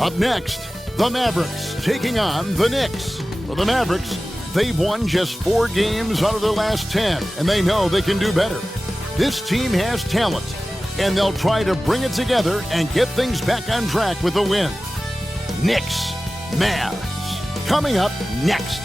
Up next, the Mavericks taking on the Knicks. For the Mavericks, they've won just 4 games out of their last 10, and they know they can do better. This team has talent, and they'll try to bring it together and get things back on track with a win. Knicks, Mavs, coming up next.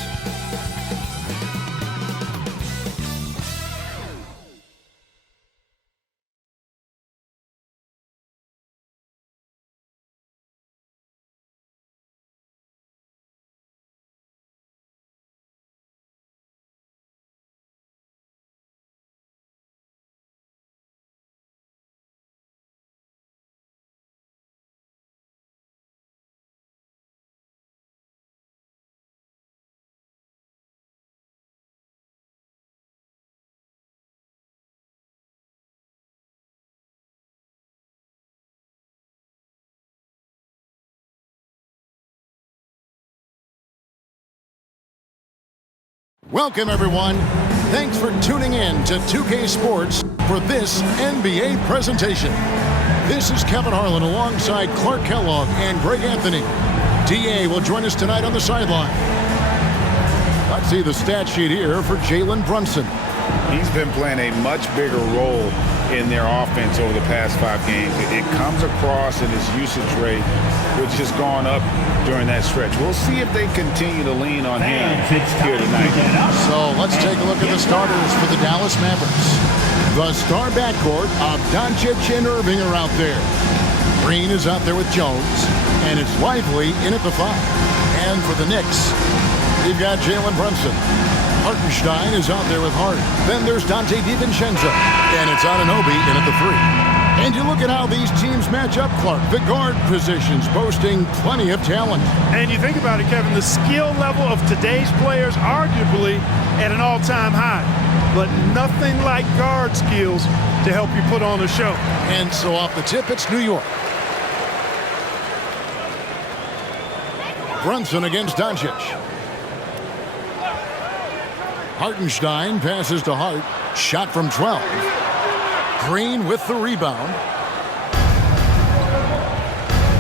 Welcome, everyone. Thanks for tuning in to 2K Sports for this NBA presentation. This is Kevin Harlan alongside Clark Kellogg and Greg Anthony. DA will join us tonight on the sideline. Let's see the stat sheet here for Jalen Brunson. He's been playing a much bigger role in their offense over the past 5 games. It comes across in his usage rate, which has gone up during that stretch. We'll see if they continue to lean on him here tonight. So let's take a look at the starters for the Dallas Mavericks. The star backcourt of Doncic and Irving are out there. Green is out there with Jones, and it's Lively in at the 5. And for the Knicks, you've got Jalen Brunson. Hartenstein is out there with Hart. Then there's Dante DiVincenzo, and it's Anunoby in at the 3. And you look at how these teams match up, Clark. The guard positions boasting plenty of talent. And you think about it, Kevin, the skill level of today's players arguably at an all-time high. But nothing like guard skills to help you put on a show. And so off the tip, it's New York. Brunson against Doncic. Hartenstein passes to Hart. Shot from 12. Green with the rebound.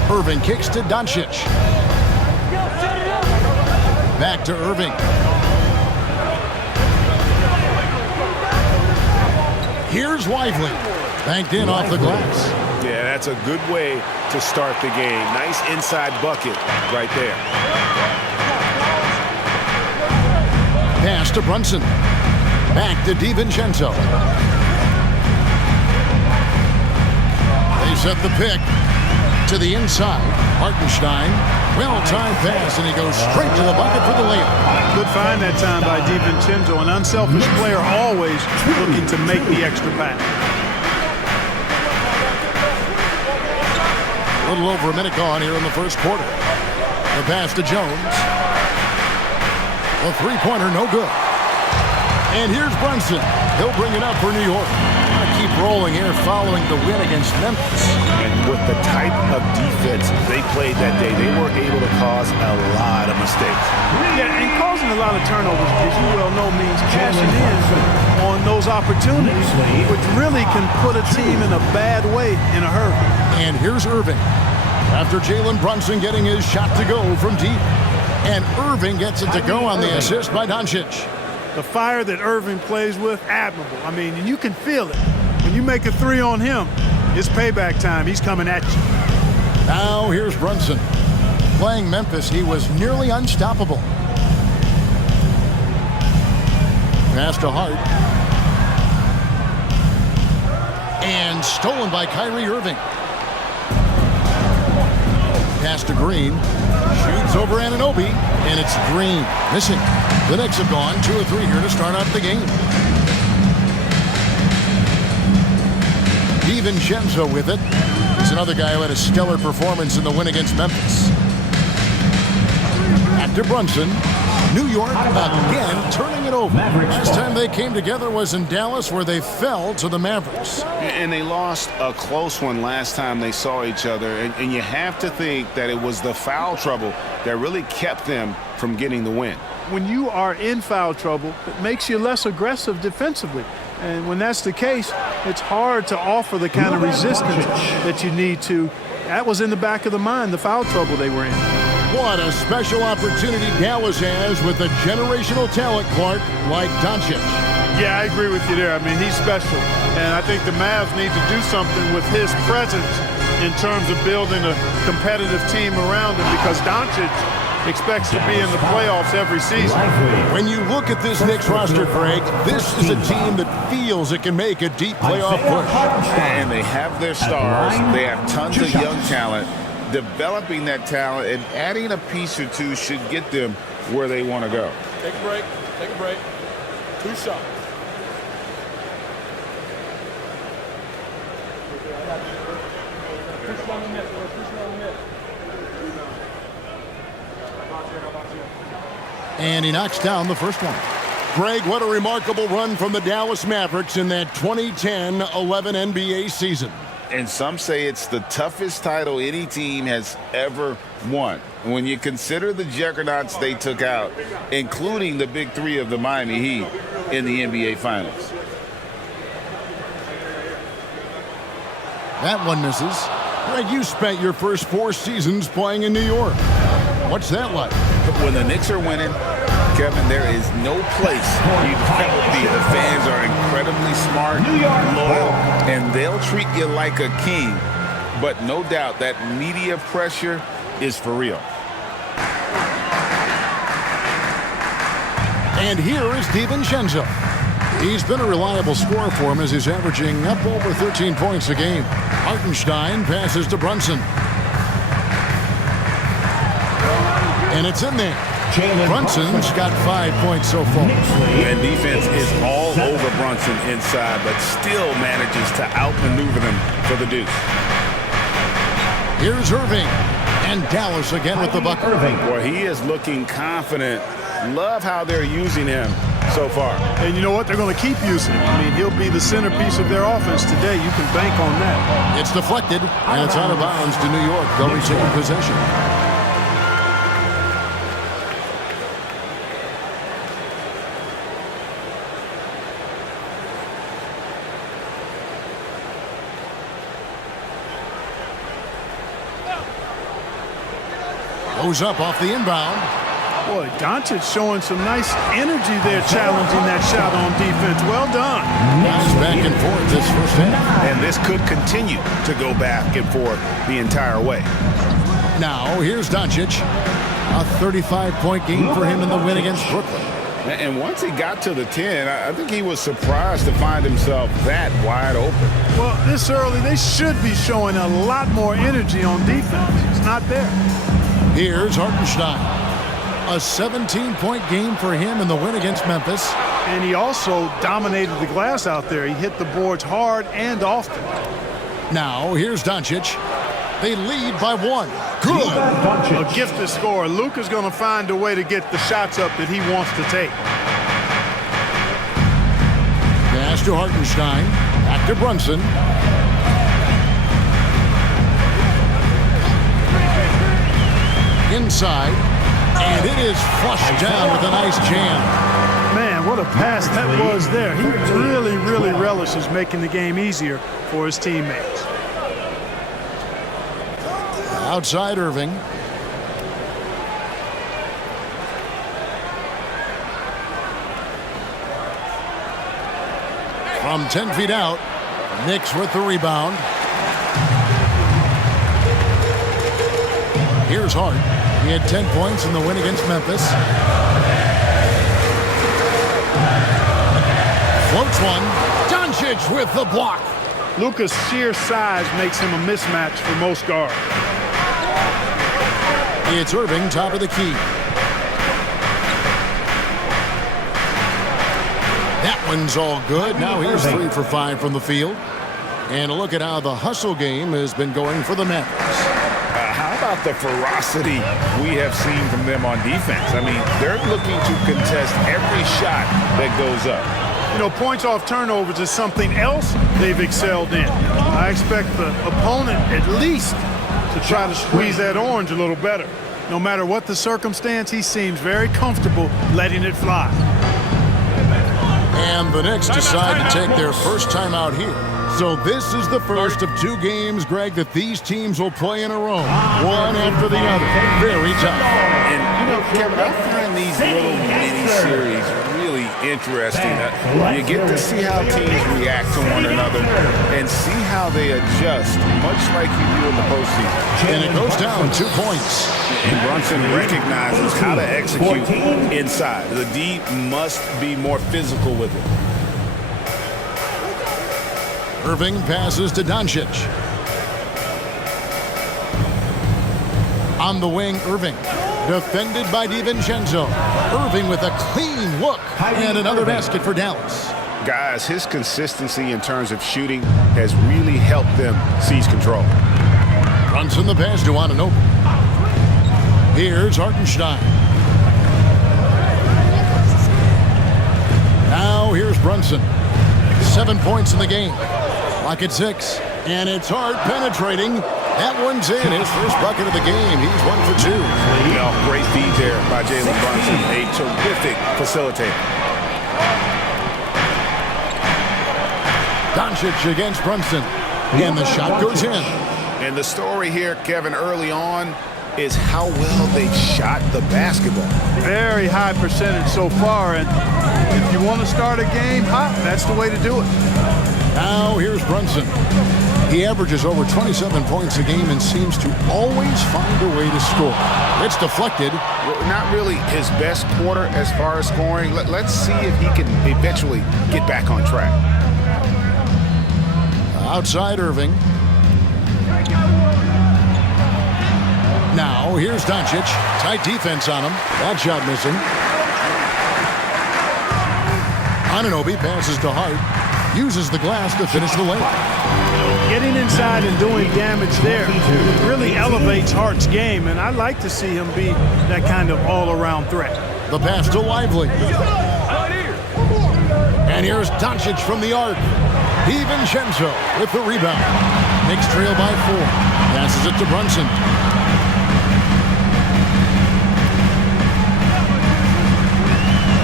Irving kicks to Doncic. Back to Irving. Here's Lively. Banked in off the glass. Yeah, that's a good way to start the game. Nice inside bucket right there. Pass to Brunson. Back to DiVincenzo. They set the pick to the inside. Hartenstein, well-timed pass, and he goes straight to the bucket for the layup. Good find that time by DiVincenzo, an unselfish player always looking to make the extra pass. A little over a minute gone here in the first quarter. The pass to Jones. A three-pointer, no good. And here's Brunson. He'll bring it up for New York. Keep rolling here following the win against Memphis. And with the type of defense they played that day, they were able to cause a lot of mistakes. Yeah, and causing a lot of turnovers, as you well know, means cashing in on those opportunities, which really can put a team in a bad way in a hurry. And here's Irving. After Jalen Brunson getting his shot to go from deep. And Irving gets it to go on the assist by Doncic. The fire that Irving plays with, admirable. I mean, and you can feel it. When you make a 3 on him, it's payback time. He's coming at you. Now here's Brunson. Playing Memphis, he was nearly unstoppable. Pass to Hart. And stolen by Kyrie Irving. Pass to Green. Shoots over Anunoby, and it's Green missing. The Knicks have gone 2 of 3 here to start out the game. DiVincenzo with it. He's another guy who had a stellar performance in the win against Memphis. Back to Brunson. New York again turning it over. Last time they came together was in Dallas, where they fell to the Mavericks. And they lost a close one last time they saw each other. And you have to think that it was the foul trouble that really kept them from getting the win. When you are in foul trouble, it makes you less aggressive defensively. And when that's the case, it's hard to offer the kind of resistance that you need to that was in the back of the mind, the foul trouble they were in. What a special opportunity Dallas has with a generational talent, Clark, like Doncic. Yeah, I agree with you there. I mean, he's special. And I think the Mavs need to do something with his presence in terms of building a competitive team around him, because Doncic expects to be in the playoffs every season. When you look at this Knicks roster, Greg, this is a team that feels it can make a deep playoff push. And they have their stars. They have tons of young talent. Developing that talent and adding a piece or two should get them where they want to go. Take a break. Take a break. 2 shots. And he knocks down the first one. Greg, what a remarkable run from the Dallas Mavericks in that 2010-11 NBA season. And some say it's the toughest title any team has ever won. When you consider the juggernauts they took out, including the big three of the Miami Heat in the NBA Finals. That one misses. Greg, you spent your first 4 seasons playing in New York. What's that like? When the Knicks are winning, Kevin, there is no place you'd rather be. The fans are incredibly smart, loyal, and they'll treat you like a king. But no doubt that media pressure is for real. And here is DiVincenzo. He's been a reliable scorer for him as he's averaging up over 13 points a game. Hartenstein passes to Brunson. And it's in there. Brunson's got 5 points so far. And defense is all over Brunson inside, but still manages to outmaneuver them for the deuce. Here's Irving. And Dallas again with the bucket. Boy, he is looking confident. Love how they're using him so far. And you know what? They're going to keep using him. I mean, he'll be the centerpiece of their offense today. You can bank on that. It's deflected, and it's out of bounds to New York. They'll retain possession. Goes up off the inbound. Boy, Doncic showing some nice energy there, challenging that shot on defense. Well done. Nice back and forth this first half. And this could continue to go back and forth the entire way. Now, here's Doncic. A 35-point game for him in the win against Brooklyn. And once he got to the 10, I think he was surprised to find himself that wide open. Well, this early, they should be showing a lot more energy on defense. It's not there. Here's Hartenstein. A 17-point game for him in the win against Memphis. And he also dominated the glass out there. He hit the boards hard and often. Now, here's Doncic. They lead by 1. Good. A gifted scorer. Luka's going to find a way to get the shots up that he wants to take. Pass to Hartenstein. Back to Brunson. Inside. And it is flushed down with a nice jam. Man, what a pass that was there. He really, really relishes making the game easier for his teammates. Outside Irving. From 10 feet out, Knicks with the rebound. Here's Hart. He had 10 points in the win against Memphis. Floats one. Doncic with the block. Luka's sheer size makes him a mismatch for most guards. It's Irving, top of the key. That one's all good. Now here's 3 for 5 from the field. And a look at how the hustle game has been going for the Mavericks. How about the ferocity we have seen from them on defense? I mean, they're looking to contest every shot that goes up. You know, points off turnovers is something else they've excelled in. I expect the opponent at least to try to squeeze that orange a little better. No matter what the circumstance, he seems very comfortable letting it fly. And the Knicks decide to take their first time out here. So this is the first of 2 games, Greg, that these teams will play in a row, one after the other. Very tough. And, you know, Kevin, I find these little mini-series really interesting. You get to see how teams react to one another and see how they adjust, much like you do in the postseason. And it goes down 2 points. And Brunson recognizes how to execute inside. The D must be more physical with it. Irving passes to Doncic. On the wing, Irving. Defended by DiVincenzo. Irving with a clean look. And another basket for Dallas. Guys, his consistency in terms of shooting has really helped them seize control. Brunson the pass to Anunoby. Here's Hartenstein. Now here's Brunson. 7 points in the game. Clock at 6. And it's hard penetrating. That one's in. His first bucket of the game. He's 1 for 2. You know, great feed there by Jalen Brunson. A terrific facilitator. Doncic against Brunson. And the shot goes in. And the story here, Kevin, early on is how well they shot the basketball. Very high percentage so far, and if you want to start a game hot, that's the way to do it. Now here's Brunson. He averages over 27 points a game and seems to always find a way to score. It's deflected. Not really his best quarter as far as scoring. Let's see if he can eventually get back on track. Outside Irving. Now here's Doncic. Tight defense on him. That shot missing. Anunoby passes to Hart. Uses the glass to finish the lane. Getting inside and doing damage there really elevates Hart's game, and I like to see him be that kind of all-around threat. The pass to Lively. And here's Doncic from the arc. DiVincenzo with the rebound. Knicks trail by 4. Passes it to Brunson.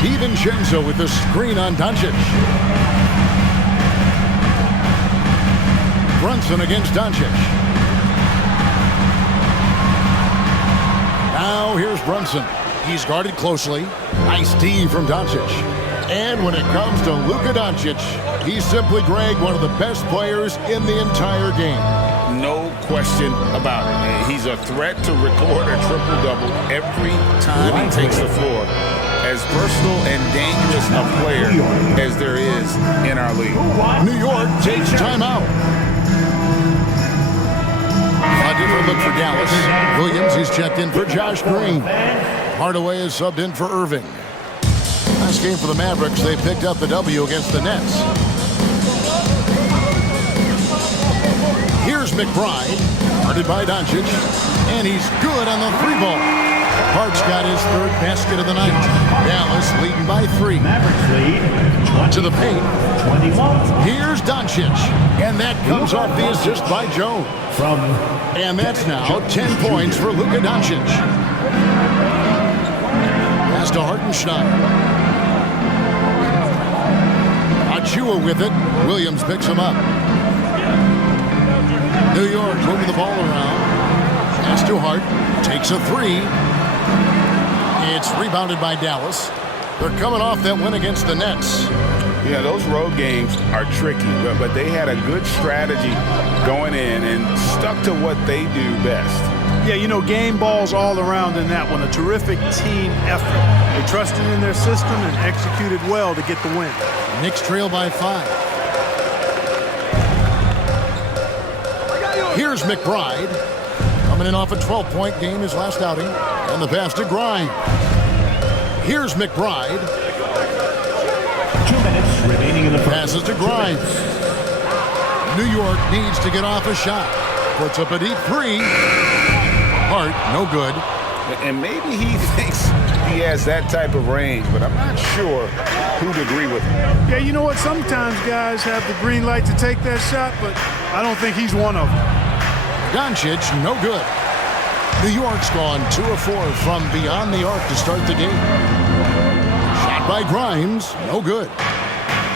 DiVincenzo with the screen on Doncic. Brunson against Doncic. Now here's Brunson. He's guarded closely. Nice D from Doncic. And when it comes to Luka Doncic, he's simply, Greg, one of the best players in the entire game. No question about it. He's a threat to record a triple-double every time he takes the floor. As versatile and dangerous a player as there is in our league. New York takes timeout. A different look for Dallas. Williams, he's checked in for Josh Green. Hardaway is subbed in for Irving. Last game for the Mavericks, they picked up the W against the Nets. Here's McBride, guarded by Doncic, and he's good on the 3-ball. Hart's got his 3rd basket of the night. Dallas leading by 3. Mavericks lead to the paint. 21. Here's Doncic, and that comes off the assist by Jones. And that's now 10 points for Luka Doncic. Pass to Hartenstein. Achua with it. Williams picks him up. New York moving the ball around. Pass to Hart. Takes a 3. It's rebounded by Dallas. They're coming off that win against the Nets. Yeah, those road games are tricky, but they had a good strategy going in and stuck to what they do best. Yeah, you know, game balls all around in that one. A terrific team effort. They trusted in their system and executed well to get the win. Knicks trail by 5. Here's McBride. Coming in off a 12-point game his last outing. And the pass to Grimes. Here's McBride. 2 minutes remaining in the first. Passes to Grimes. New York needs to get off a shot. Puts up a deep 3. Hart, no good. And maybe he thinks he has that type of range, but I'm not sure who'd agree with him. Yeah, you know what? Sometimes guys have the green light to take that shot, but I don't think he's one of them. Doncic, no good. New York's gone 2 of 4 from beyond the arc to start the game. Shot by Grimes, no good.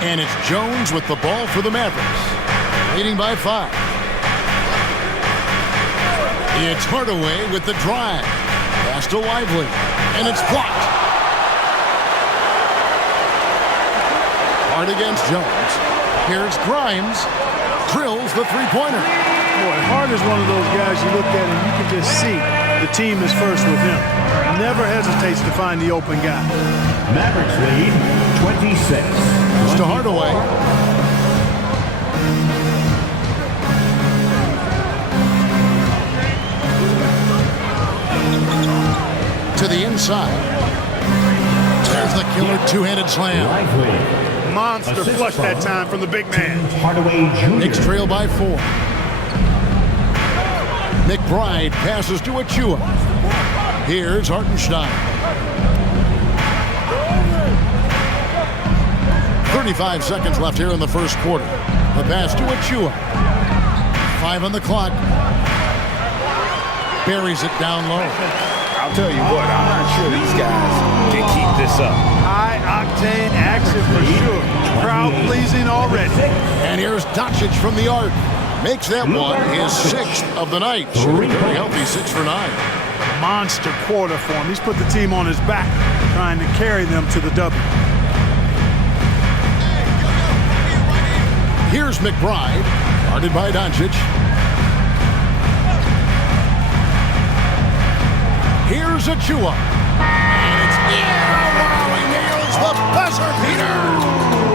And it's Jones with the ball for the Mavericks. leading by 5. It's Hardaway with the drive. Pass to Lively, and it's blocked. Hard against Jones. Here's Grimes. Drills the three-pointer. Boy, Hart is one of those guys you look at and you can just see the team is first with him. Never hesitates to find the open guy. Mavericks lead 26. Goes to Hardaway. To the inside. There's the killer two-handed slam. Lively. Monster Assist flush that from time from the big man. Hardaway Jr. Knicks trail by 4. McBride passes to Achua. Here's Hartenstein. 35 seconds left here in the first quarter. The pass to Achua. 5 on the clock. Buries it down low. I'll tell you what, I'm not sure these guys can keep this up. High-octane action for sure. Crowd-pleasing already. And here's Doncic from the arc. Makes that one his 6th of the night. Shooting very healthy, 6 for 9. Monster quarter for him. He's put the team on his back, trying to carry them to the W. Here's McBride, guarded by Doncic. Here's Achua. And it's in. Wow, he nails the buzzer, Peter.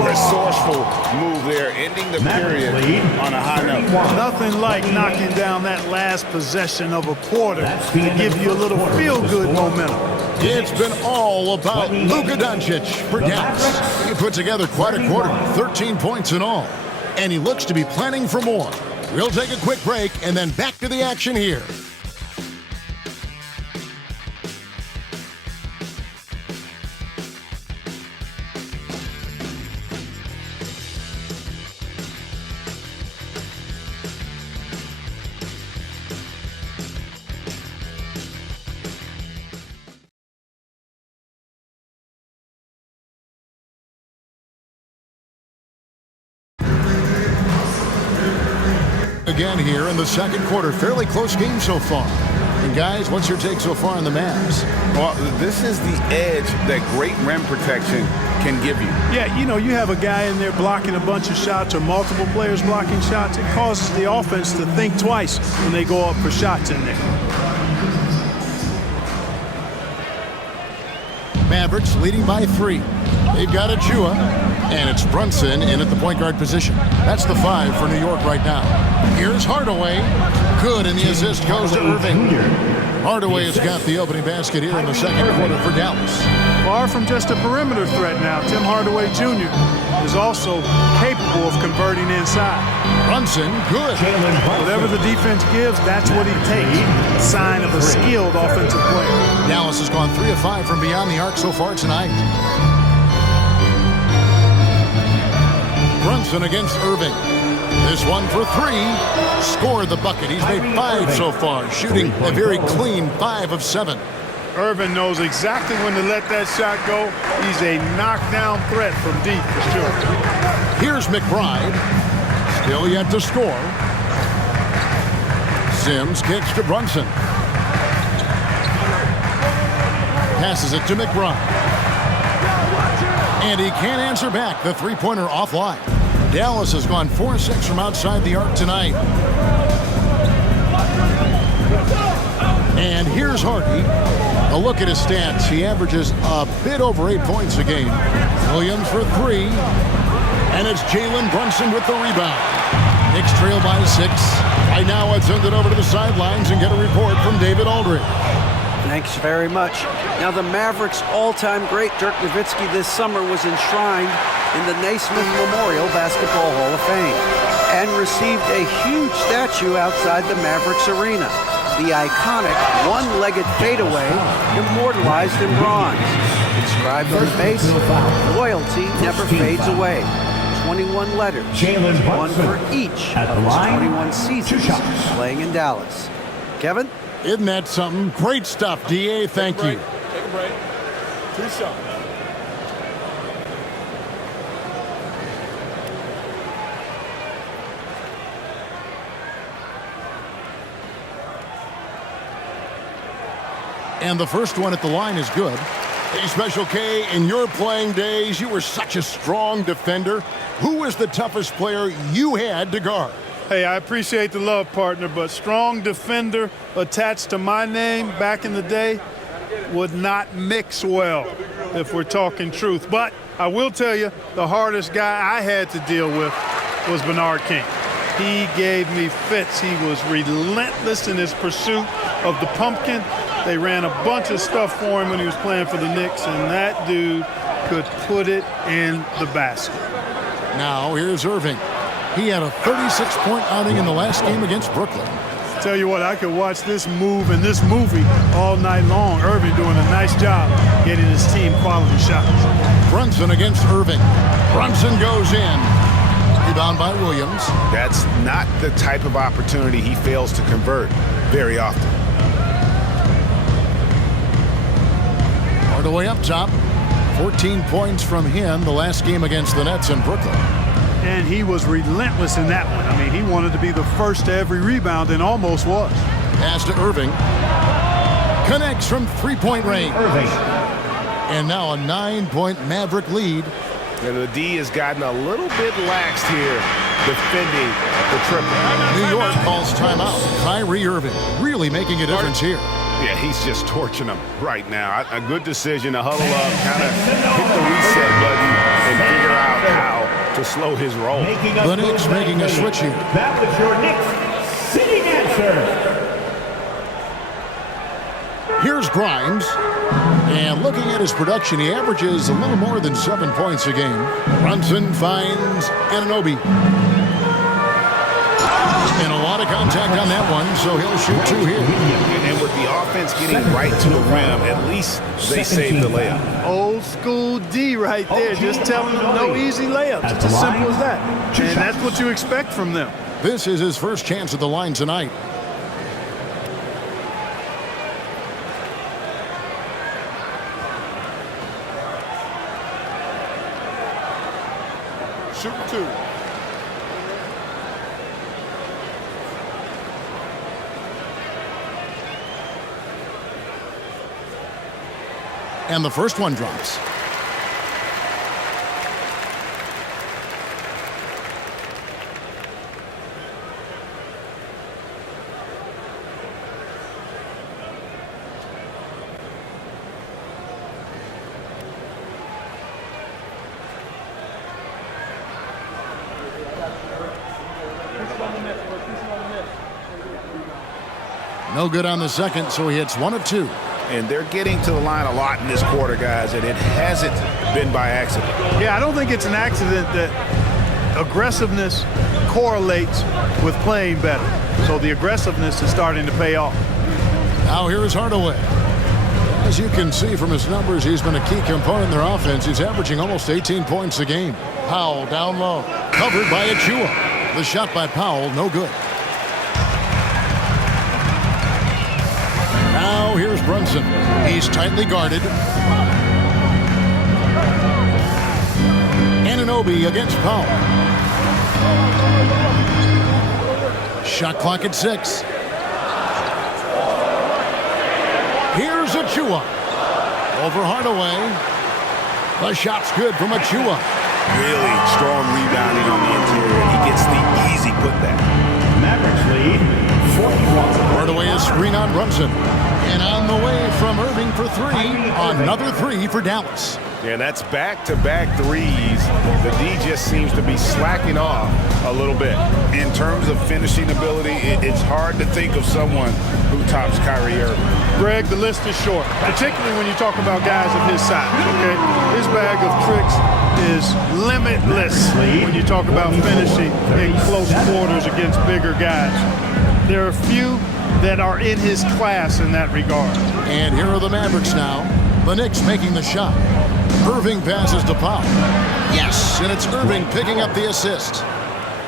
Resourceful move there, ending the period on a high note. Nothing like knocking down that last possession of a quarter to give you a little feel-good momentum. It's been all about Luka Doncic for Dallas. He put together quite a quarter, 13 points in all. And he looks to be planning for more. We'll take a quick break and then back to the action here. Again here in the second quarter. Fairly close game so far. And guys, what's your take so far on the Mavs? Well, this is the edge that great rim protection can give you. Yeah, you know, you have a guy in there blocking a bunch of shots or multiple players blocking shots. It causes the offense to think twice when they go up for shots in there. Mavericks leading by 3. They've got Achua, and it's Brunson in at the point guard position. That's the 5 for New York right now. Here's Hardaway. Good, and the assist goes to Irving. Hardaway has got the opening basket here in the second quarter for Dallas. Far from just a perimeter threat now, Tim Hardaway Jr. is also capable of converting inside. Brunson, good. Whatever the defense gives, that's what he takes. A sign of a skilled offensive player. Dallas has gone 3 of 5 from beyond the arc so far tonight. Brunson against Irving. This one for 3. Scored the bucket. He's made 5 so far, shooting a very clean 5 of 7. Irving knows exactly when to let that shot go. He's a knockdown threat from deep for sure. Here's McBride. Still yet to score. Sims kicks to Brunson. Passes it to McBride. And he can't answer back. The three-pointer offline. Dallas has gone 4-6 from outside the arc tonight. And here's Hardy. A look at his stats. He averages a bit over 8 points a game. Williams for 3. And it's Jalen Brunson with the rebound. Knicks trail by 6. Right now, let's send it over to the sidelines and get a report from David Aldridge. Thanks very much. Now, the Mavericks' all-time great Dirk Nowitzki this summer was enshrined in the Naismith Memorial Basketball Hall of Fame and received a huge statue outside the Mavericks arena. The iconic one-legged fadeaway immortalized in bronze. Inscribed on the base, loyalty never fades away. 21 letters, one for each of his 21 seasons playing in Dallas. Kevin? Isn't that something? Great stuff, D.A. Thank you. Take a break. 2 shots. And the first one at the line is good. Hey, Special K, in your playing days, you were such a strong defender. Who was the toughest player you had to guard? Hey, I appreciate the love, partner, but strong defender attached to my name back in the day would not mix well, if we're talking truth. But I will tell you, the hardest guy I had to deal with was Bernard King. He gave me fits. He was relentless in his pursuit of the pumpkin. They ran a bunch of stuff for him when he was playing for the Knicks, and that dude could put it in the basket. Now here's Irving. He had a 36-point outing in the last game against Brooklyn. Tell you what, I could watch this move and this movie all night long. Irving doing a nice job getting his team quality shots. Brunson against Irving. Brunson goes in. Rebound by Williams. That's not the type of opportunity he fails to convert very often. Hardaway up top. 14 points from him the last game against the Nets in Brooklyn. And he was relentless in that one. I mean, he wanted to be the first to every rebound and almost was. Pass to Irving. Connects from three-point range. Irving. And now a 9-point Maverick lead. And the D has gotten a little bit laxed here defending the triple. New York calls timeout. Kyrie Irving really making a difference here. Yeah, he's just torching them right now. A good decision to huddle up, kind of hit the reset button and figure out how to slow his roll. The Knicks making a switch here. That was your Knicks sitting answer. Here's Grimes. And looking at his production, he averages a little more than 7 points a game. Brunson finds Anunoby. And a lot of contact on that one, so he'll shoot two here. And with the offense getting right to the rim, at least they saved the layup. Old school D right there, just telling them no easy layups. It's as simple as that. And that's what you expect from them. This is his first chance at the line tonight. Shoot two. And the first one drops. No good on the second, so he hits one of two. And they're getting to the line a lot in this quarter, guys, and it hasn't been by accident. Yeah, I don't think it's an accident that aggressiveness correlates with playing better. So the aggressiveness is starting to pay off. Now here is Hardaway. As you can see from his numbers, he's been a key component in their offense. He's averaging almost 18 points a game. Powell down low. Covered by Achua. The shot by Powell, no good. Now here's Brunson. He's tightly guarded. Anunoby against Powell. Shot clock at 6. Here's Achua. Over Hardaway. The shot's good from Achua. Really strong rebounding on the interior. He gets the easy putback. Mavericks lead 41. Hardaway a screen on Brunson. And on the way from Irving for three. Another three for Dallas. And that's back-to-back threes. The D just seems to be slacking off a little bit. In terms of finishing ability, it's hard to think of someone who tops Kyrie Irving. Greg, the list is short, particularly when you talk about guys of his size, okay? His bag of tricks is limitless when you talk about finishing in close quarters against bigger guys. There are few that are in his class in that regard. And here are the Mavericks now. The Knicks making the shot. Irving passes to Powell. Yes, and it's Irving picking up the assist.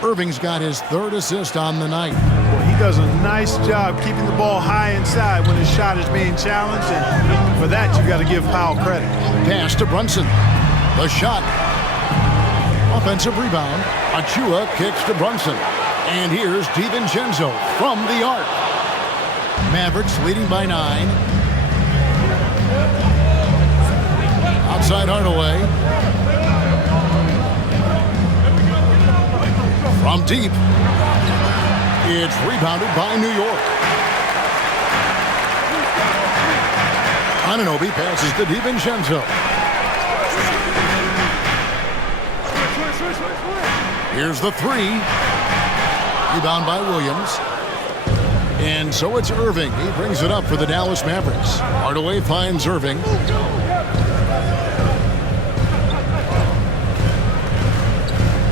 Irving's got his third assist on the night. Well, he does a nice job keeping the ball high inside when his shot is being challenged, and for that you got to give Powell credit. Pass to Brunson. The shot. Offensive rebound. Achua kicks to Brunson. And here's DiVincenzo from the arc. Mavericks leading by 9. Outside Hardaway. From deep. It's rebounded by New York. Anunoby passes to DiVincenzo. Here's the three. Rebound by Williams. And so it's Irving. He brings it up for the Dallas Mavericks. Hardaway finds Irving.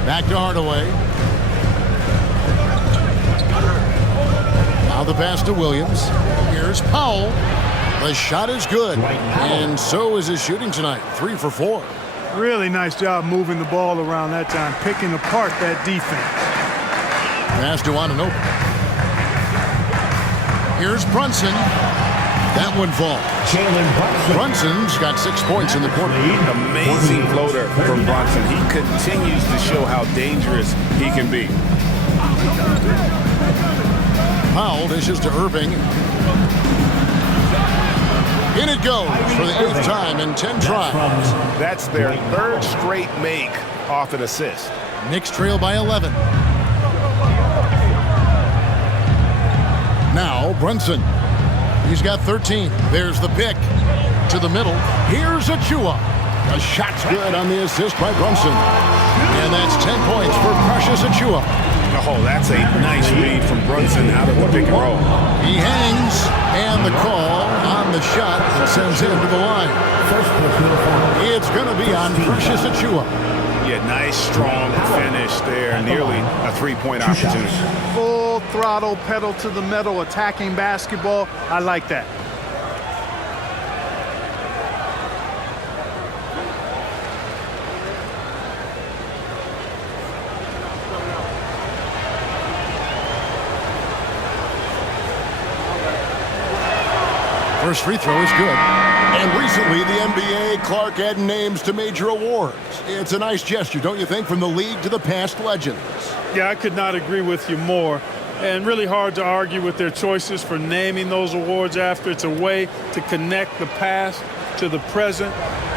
Back to Hardaway. Now the pass to Williams. Here's Powell. The shot is good. And so is his shooting tonight. 3 for 4. Really nice job moving the ball around that time, picking apart that defense. Pass to Anunoby. Here's Brunson. That one falls. Brunson's got 6 points in the quarter. Amazing floater from Brunson. He continues to show how dangerous he can be. Powell dishes to Irving. In it goes for the 8th time in 10 tries. That's their 3rd straight make off an assist. Knicks trail by 11. Now Brunson. He's got 13. There's the pick. To the middle. Here's Achua. The shot's good on the assist by Brunson. And that's 10 points for Precious Achua. Oh, that's a nice read from Brunson out of the pick and roll. He hangs, and the call on the shot that sends him to the line. It's going to be on Precious Achua. Yeah, nice, strong finish there. Nearly a 3-point opportunity. Full throttle, pedal to the metal, attacking basketball. I like that. First free throw is good. And recently, the NBA, Clark adding names to major awards. It's a nice gesture, don't you think, from the league to the past legends? Yeah, I could not agree with you more. And really hard to argue with their choices for naming those awards after. It's a way to connect the past to the present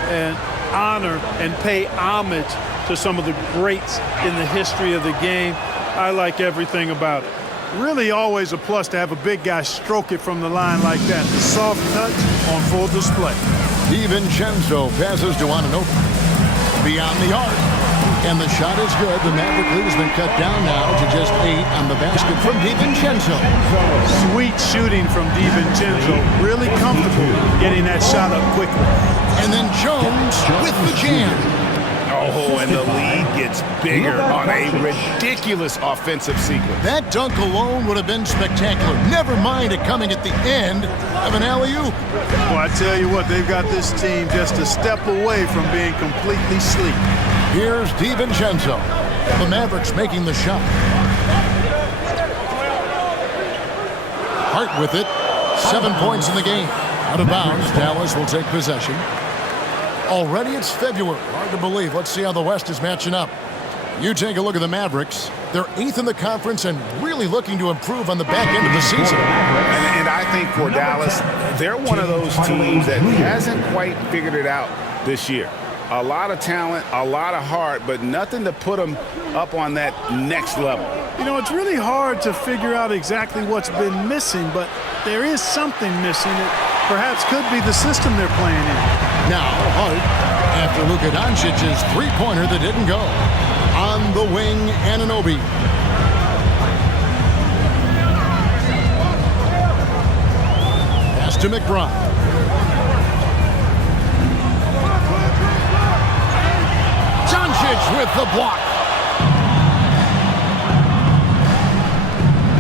and honor and pay homage to some of the greats in the history of the game. I like everything about it. Really always a plus to have a big guy stroke it from the line like that. The soft touch on full display. DiVincenzo passes to Anunoby. Beyond the arc. And the shot is good. The Maverick lead has been cut down now to just 8 on the basket from DiVincenzo. Sweet shooting from DiVincenzo. Really comfortable getting that shot up quickly. And then Jones with the jam. Oh, and the lead gets bigger on a ridiculous offensive sequence. That dunk alone would have been spectacular. Never mind it coming at the end of an alley-oop. Well, I tell you what, they've got this team just a step away from being completely sleep. Here's DiVincenzo. The Mavericks making the shot. Hart with it. 7 points in the game. Out of bounds, Dallas will take possession. Already it's February. Hard to believe. Let's see how the West is matching up. You take a look at the Mavericks. They're 8th in the conference and really looking to improve on the back end of the season. And I think for Dallas, they're one of those teams that hasn't quite figured it out this year. A lot of talent, a lot of heart, but nothing to put them up on that next level. You know, it's really hard to figure out exactly what's been missing, but there is something missing that perhaps could be the system they're playing in. Now, Hart, after Luka Doncic's three-pointer that didn't go. On the wing, Anunoby. Pass to McBride. Doncic with the block.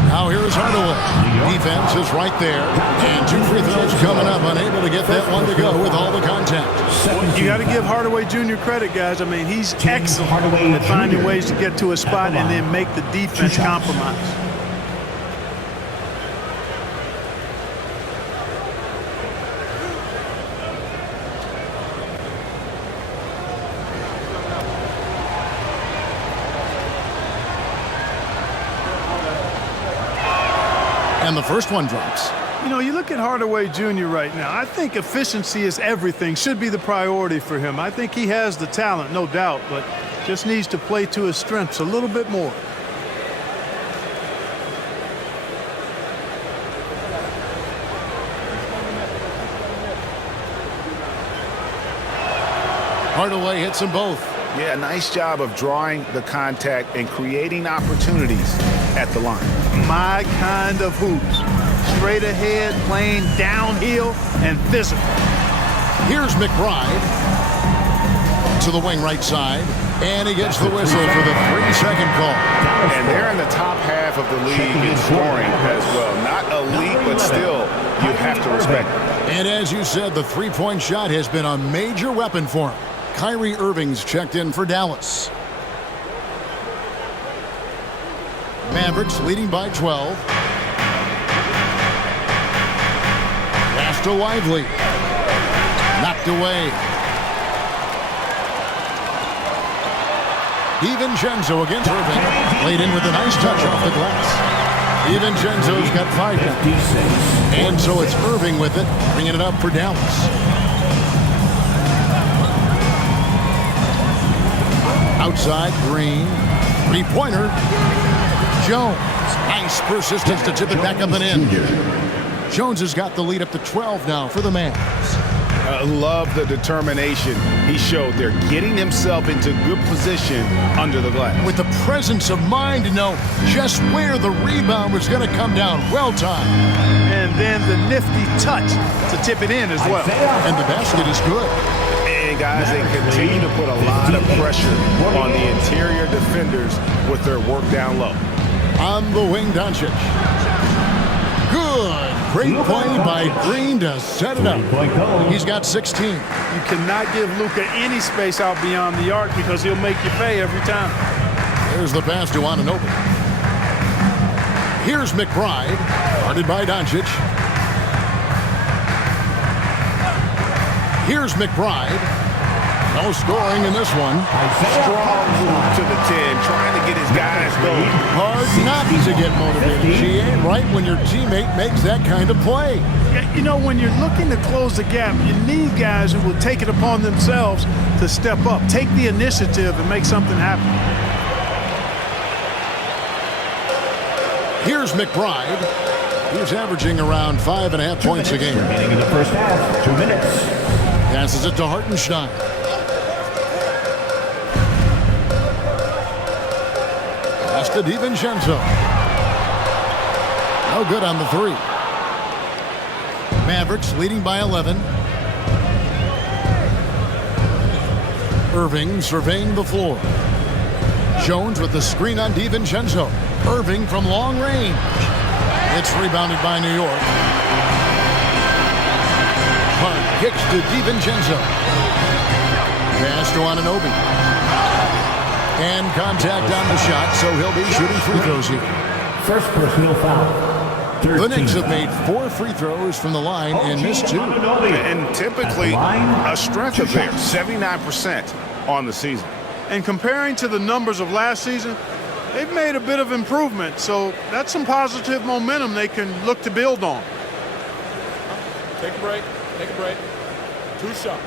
Now here's Hardaway. Defense is right there. And 2 free throws coming up. Unable to get that one to go with all the contact. You got to give Hardaway Jr. credit, guys. I mean, he's excellent at finding ways to get to a spot and then make the defense compromise. And the first one drops. You know, you look at Hardaway Jr. right now. I think efficiency is everything, should be the priority for him. I think he has the talent, no doubt, but just needs to play to his strengths a little bit more. Hardaway hits them both. Yeah, nice job of drawing the contact and creating opportunities at the line. My kind of hoops. Straight ahead, playing downhill, and physical. Here's McBride to the wing right side, and he gets the whistle for the 3-second call. And they're in the top half of the league in scoring as well. Not elite, but still, you have to respect it. And as you said, the three-point shot has been a major weapon for him. Kyrie Irving's checked in for Dallas. Mavericks leading by 12. Pass to Lively. Knocked away. DiVincenzo against Irving. Laid in with a nice touch off the glass. DiVincenzo's got 5 now. And so it's Irving with it, bringing it up for Dallas. Outside, Green. Three-pointer. Jones. Nice persistence to tip it back up and in. Jones has got the lead up to 12 now for the Mavs. I love the determination he showed there, getting himself into good position under the glass. With the presence of mind to know just where the rebound was going to come down. Well timed. And then the nifty touch to tip it in as well. And the basket is good. And guys, they continue to put a lot of pressure on the interior defenders with their work down low. On the wing, Doncic. Good. Great play by Green to set it up. He's got 16. You cannot give Luka any space out beyond the arc because he'll make you pay every time. There's the pass to Anunoby. Here's McBride. Guarded by Doncic. Here's McBride. No scoring in this one. Strong move to the 10, trying to get his guys going. Hard not to get motivated. She ain't right when your teammate makes that kind of play. Yeah, you know, when you're looking to close the gap, you need guys who will take it upon themselves to step up, take the initiative, and make something happen. Here's McBride. He's averaging around 5.5 points a game. Remaining in the first half, 2 minutes. Passes it to Hartenstein. Pass to DiVincenzo. No good on the 3. Mavericks leading by 11. Irving surveying the floor. Jones with the screen on DiVincenzo. Irving from long range. It's rebounded by New York. Hart kicks to DiVincenzo. Pass to Anunoby. And contact on the shot, so he'll be shooting free throws here. First personal foul. The Knicks have made 4 free throws from the line and missed 2. And typically a strength of theirs, 79% on the season. And comparing to the numbers of last season, they've made a bit of improvement, so that's some positive momentum they can look to build on. Take a break. Take a break. 2 shots.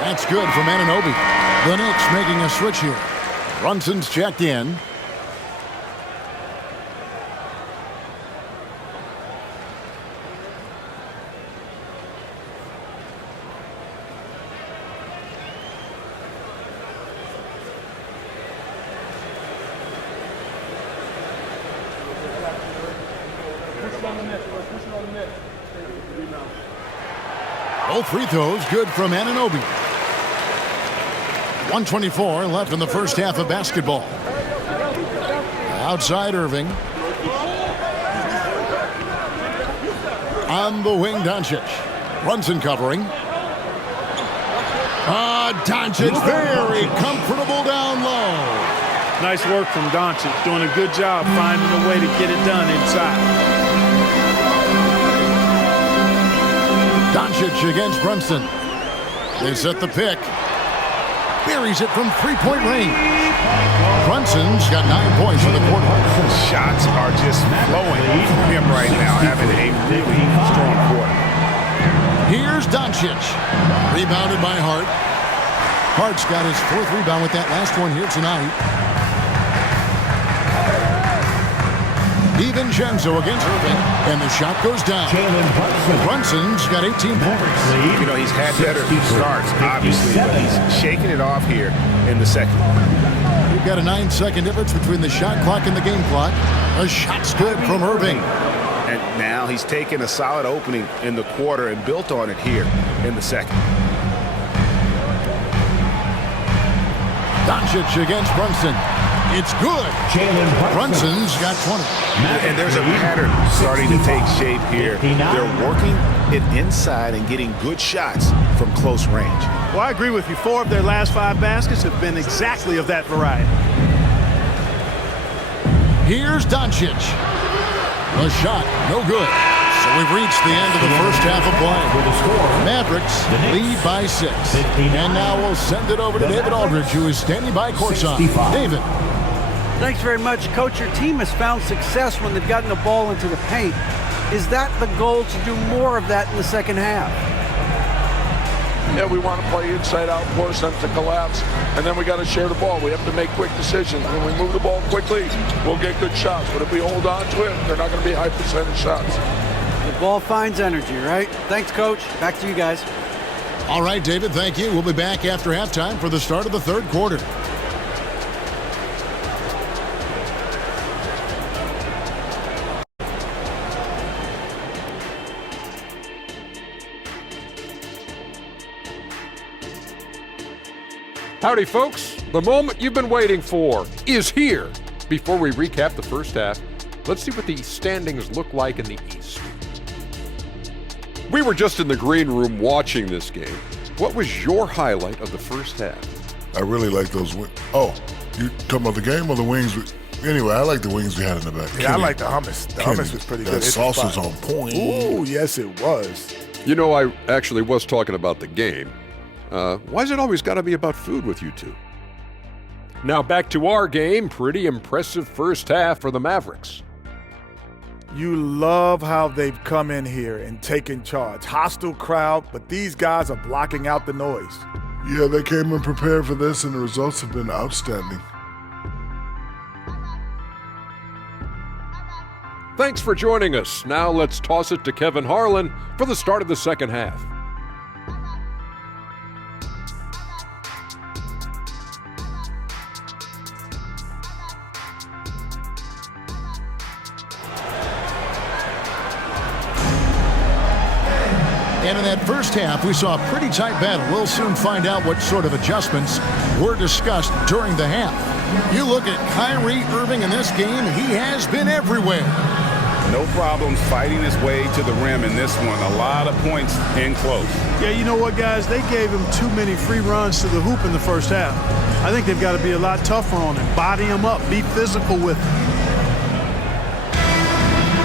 That's good from Anunoby. The Knicks making a switch here. Brunson's checked in. Both free throws good from Anunoby. 1:24 left in the first half of basketball. Outside Irving. On the wing, Doncic. Brunson covering. Doncic very comfortable down low. Nice work from Doncic, doing a good job finding a way to get it done inside. Doncic against Brunson. They set the pick. buries it from three-point range. Brunson's got 9 points for the quarter. Shots are just flowing from him right now, having a really strong quarter. Here's Doncic. Rebounded by Hart. Hart's got his 4th rebound with that last one here tonight. DiVincenzo against Irving, and the shot goes down. Brunson's got 18 points. You know, he's had better starts, obviously, but he's shaking it off here in the second. We've got a 9-second difference between the shot clock and the game clock. A shot's good from Irving. And now he's taken a solid opening in the quarter and built on it here in the second. Doncic against Brunson. It's good. Brunson's got 20. And there's a pattern starting to take shape here. They're working it inside and getting good shots from close range. Well, I agree with you. 4 of their last 5 baskets have been exactly of that variety. Here's Doncic. The shot, no good. So we've reached the end of the first half of play. Mavericks lead by 6. And now we'll send it over to David Aldridge, who is standing by courtside. David. Thanks very much, Coach. Your team has found success when they've gotten the ball into the paint. Is that the goal, to do more of that in the second half? Yeah, we want to play inside out, force them to collapse, and then we got to share the ball. We have to make quick decisions. When we move the ball quickly, we'll get good shots. But if we hold on to it, they're not going to be high percentage shots. The ball finds energy, right? Thanks, Coach. Back to you guys. All right, David, thank you. We'll be back after halftime for the start of the third quarter. Howdy, folks. The moment you've been waiting for is here. Before we recap the first half, let's see what the standings look like in the East. We were just in the green room watching this game. What was your highlight of the first half? I really like those wings. Oh, you talking about the game or the wings? Anyway, I like the wings we had in the back. Yeah, I like the hummus. The hummus was pretty good. That sauce was on point. Ooh, yes, it was. You know, I actually was talking about the game. Why's it always got to be about food with you two? Now back to our game. Pretty impressive first half for the Mavericks. You love how they've come in here and taken charge. Hostile crowd, but these guys are blocking out the noise. Yeah, they came in prepared for this, and the results have been outstanding. Thanks for joining us. Now let's toss it to Kevin Harlan for the start of the second half. And in that first half, we saw a pretty tight battle. We'll soon find out what sort of adjustments were discussed during the half. You look at Kyrie Irving in this game, he has been everywhere. No problems fighting his way to the rim in this one. A lot of points in close. Yeah, you know what, guys? They gave him too many free runs to the hoop in the first half. I think they've got to be a lot tougher on him. Body him up. Be physical with him.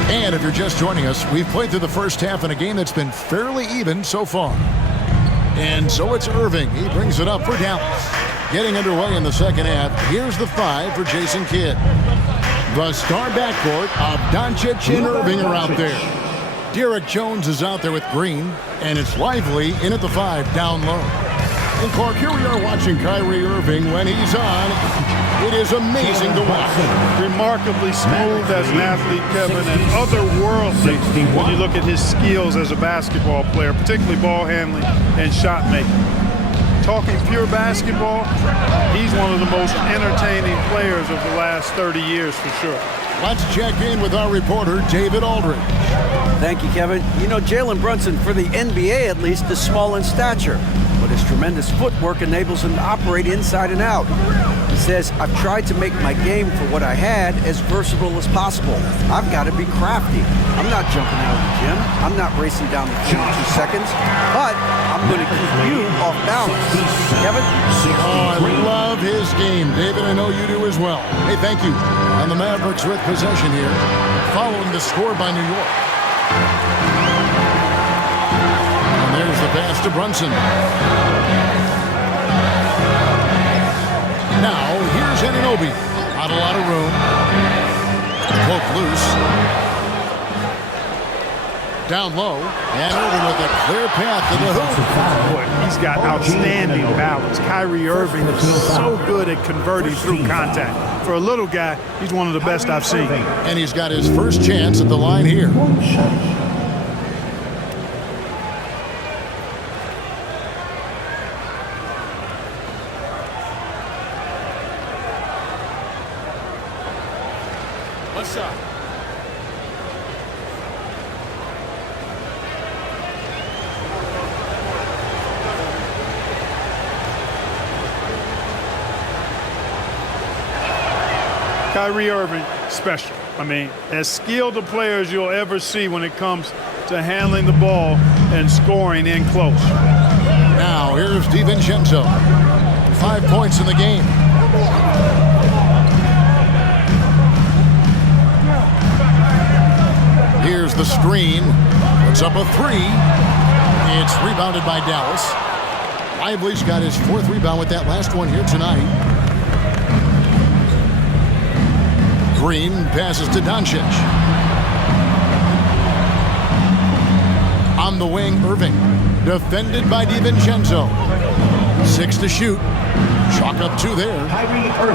And if you're just joining us, we've played through the first half in a game that's been fairly even so far. And so it's Irving. He brings it up for Dallas. Getting underway in the second half, here's the 5 for Jason Kidd. The star backcourt of Doncic and Irving are out there. Derek Jones is out there with Green, and it's Lively in at the 5 down low. And Clark, here we are watching Kyrie Irving when he's on. It is amazing to watch. Remarkably smooth as an athlete, Kevin, and otherworldly when you look at his skills as a basketball player, particularly ball handling and shot making. Talking pure basketball, he's one of the most entertaining players of the last 30 years for sure. Let's check in with our reporter, David Aldridge. Thank you, Kevin. You know, Jalen Brunson, for the NBA at least, is small in stature, but his tremendous footwork enables him to operate inside and out. He says, I've tried to make my game for what I had as versatile as possible. I've got to be crafty. I'm not jumping out of the gym. I'm not racing down the field in 2 seconds, but I'm going to keep you off balance. Kevin? Oh, I love his game. David, I know you do as well. Hey, thank you. And the Mavericks with possession here, following the score by New York. And there's the pass to Brunson. Anunoby. Not a lot of room. Poke loose. Down low, and Irving with a clear path to the hoop. Boy, he's got outstanding balance. Kyrie Irving is so good at converting through contact. For a little guy, he's one of the best I've seen. And he's got his first chance at the line here. What's up? Kyrie Irving, special. I mean, as skilled a player as you'll ever see when it comes to handling the ball and scoring in close. Now, here's DiVincenzo. 5 points in the game. Here's the screen. Puts up a three. It's rebounded by Dallas. Lively's got his 4th rebound with that last one here tonight. Green passes to Doncic. On the wing, Irving. Defended by DiVincenzo. 6 to shoot. Chalk up 2 there.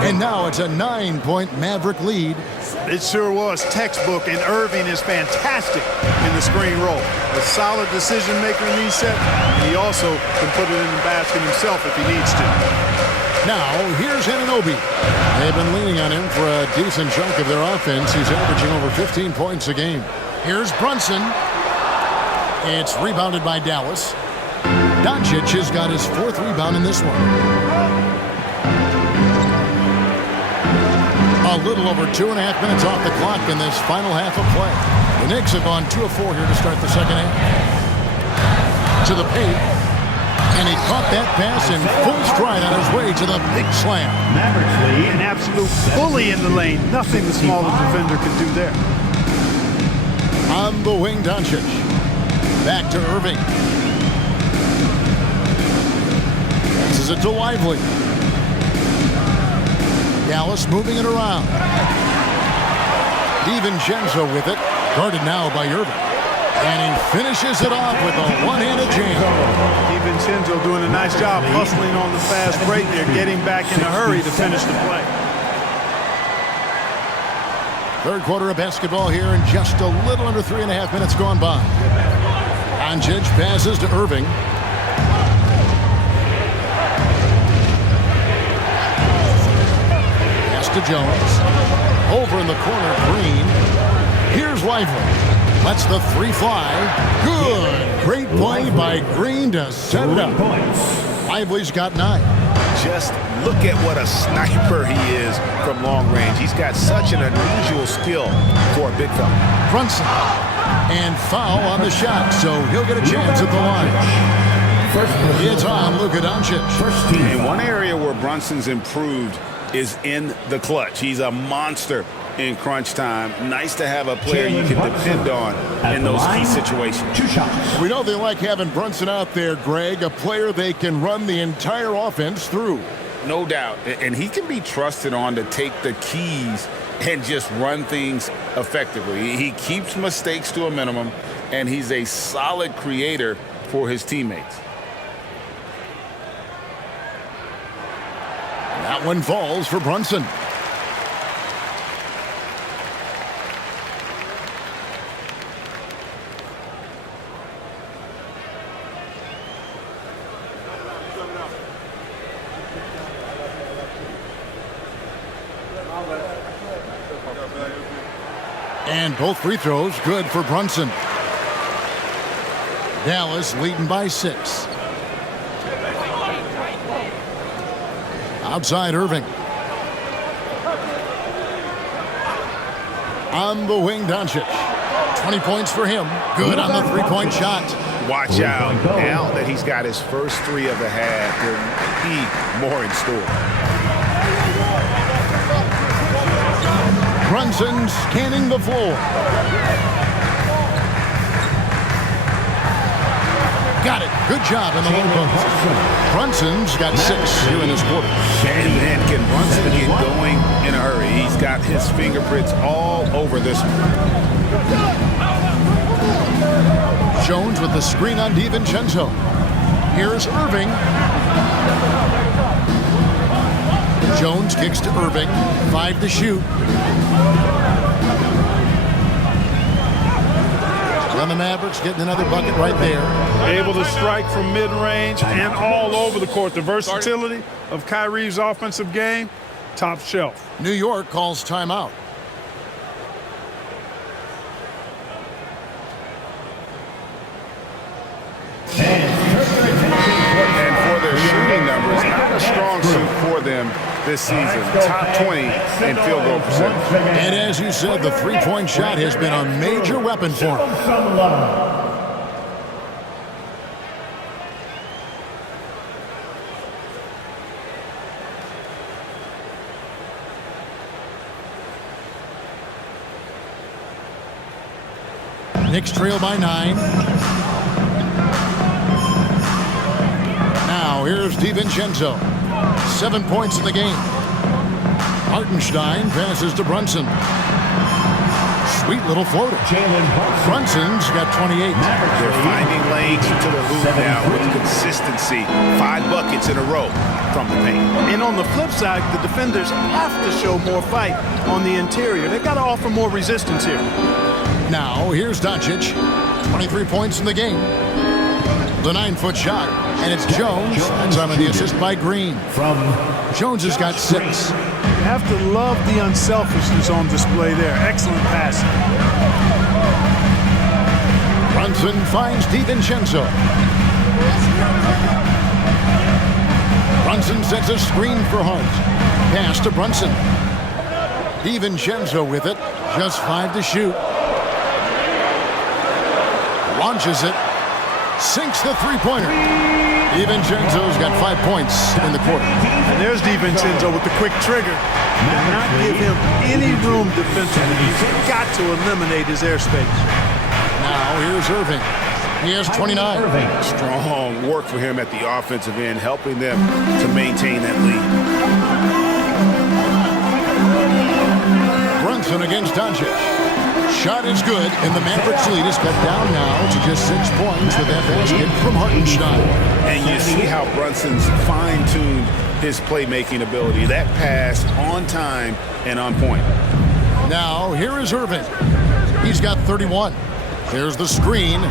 And now it's a 9-point Maverick lead. It sure was textbook, and Irving is fantastic in the screen roll. A solid decision maker in these sets, and he also can put it in the basket himself if he needs to. Now, here's Anunoby. They've been leaning on him for a decent chunk of their offense. He's averaging over 15 points a game. Here's Brunson. It's rebounded by Dallas. Doncic has got his 4th rebound in this one. A little over 2.5 minutes off the clock in this final half of play. The Knicks have gone 2 of 4 here to start the second half. To the paint. And he caught that pass in full stride on his way to the big slam. Mavericks lead. An absolute bully in the lane. Nothing the smaller defender can do there. On the wing, Doncic. Back to Irving. Passes it to Lively. Dallas moving it around. DiVincenzo with it. Guarded now by Irving. And he finishes it off with a one-handed jam. DiVincenzo doing a nice job hustling on the fast break there, getting back in a hurry to finish the play. 3rd quarter of basketball here, and just a little under 3.5 minutes gone by. Doncic passes to Irving. Pass to Jones. Over in the corner, Green. Here's Lively. Lets the 3 fly. Good. Great play by Green to set it up. Lively's got 9. Just look at what a sniper he is from long range. He's got such an unusual skill for a big fella. Brunson. And foul on the shot, so he'll get a chance at the line. It's on Luka Doncic. And one area where Brunson's improved is in the clutch. He's a monster in crunch time. Nice to have a player you can depend on in those key situations. 2 shots. We know they like having Brunson out there, Greg, a player they can run the entire offense through. No doubt. And he can be trusted on to take the keys and just run things effectively. He keeps mistakes to a minimum, and he's a solid creator for his teammates. That one falls for Brunson. And both free throws good for Brunson. Dallas leading by 6. Outside Irving. On the wing, Doncic. 20 points for him. Good on the 3-point shot. Watch out. Now that he's got his first 3 of the half, there may be more in store. Brunson scanning the floor. Got it. Good job in the low post. Brunson's got 6 here in this quarter. And can Brunson get going fingerprints all over this one. Jones with the screen on DiVincenzo. Here's Irving. Jones kicks to Irving. 5 to shoot. And the Mavericks getting another bucket right there. Able to strike from mid-range and all over the court. The versatility of Kyrie's offensive game, top shelf. New York calls timeout. And for their shooting numbers, not a strong suit for them this season. Top 20 in field goal percentage. And as you said, the three-point shot has been a major weapon for him. Knicks trail by 9. Now here's DiVincenzo. 7 points in the game. Hartenstein passes to Brunson. Sweet little floater. Brunson's got 28. They're finding lanes into the hoop now with consistency. 5 buckets in a row from the paint. And on the flip side, the defenders have to show more fight on the interior. They've got to offer more resistance here. Now here's Doncic. 23 points in the game. The 9-foot shot. And it's Jones. That's on the assist by Green. Jones has got 6. You have to love the unselfishness on display there. Excellent passing. Brunson finds DiVincenzo. Brunson sets a screen for Hart. Pass to Brunson. DiVincenzo with it. Just 5 to shoot. Launches it. Sinks the three-pointer. DiVincenzo's got 5 points in the quarter. And there's DiVincenzo with the quick trigger. Not give him any room defensively. You've got to eliminate his airspace. Now here's Irving. He has 29. Strong work for him at the offensive end, helping them to maintain that lead. Brunson against Doncic. Shot is good, and the Mavericks lead is cut down now to just 6 points with that basket from Hartenstein. And you see how Brunson's fine-tuned his playmaking ability. That pass on time and on point. Now, here is Irving. He's got 31. There's the screen.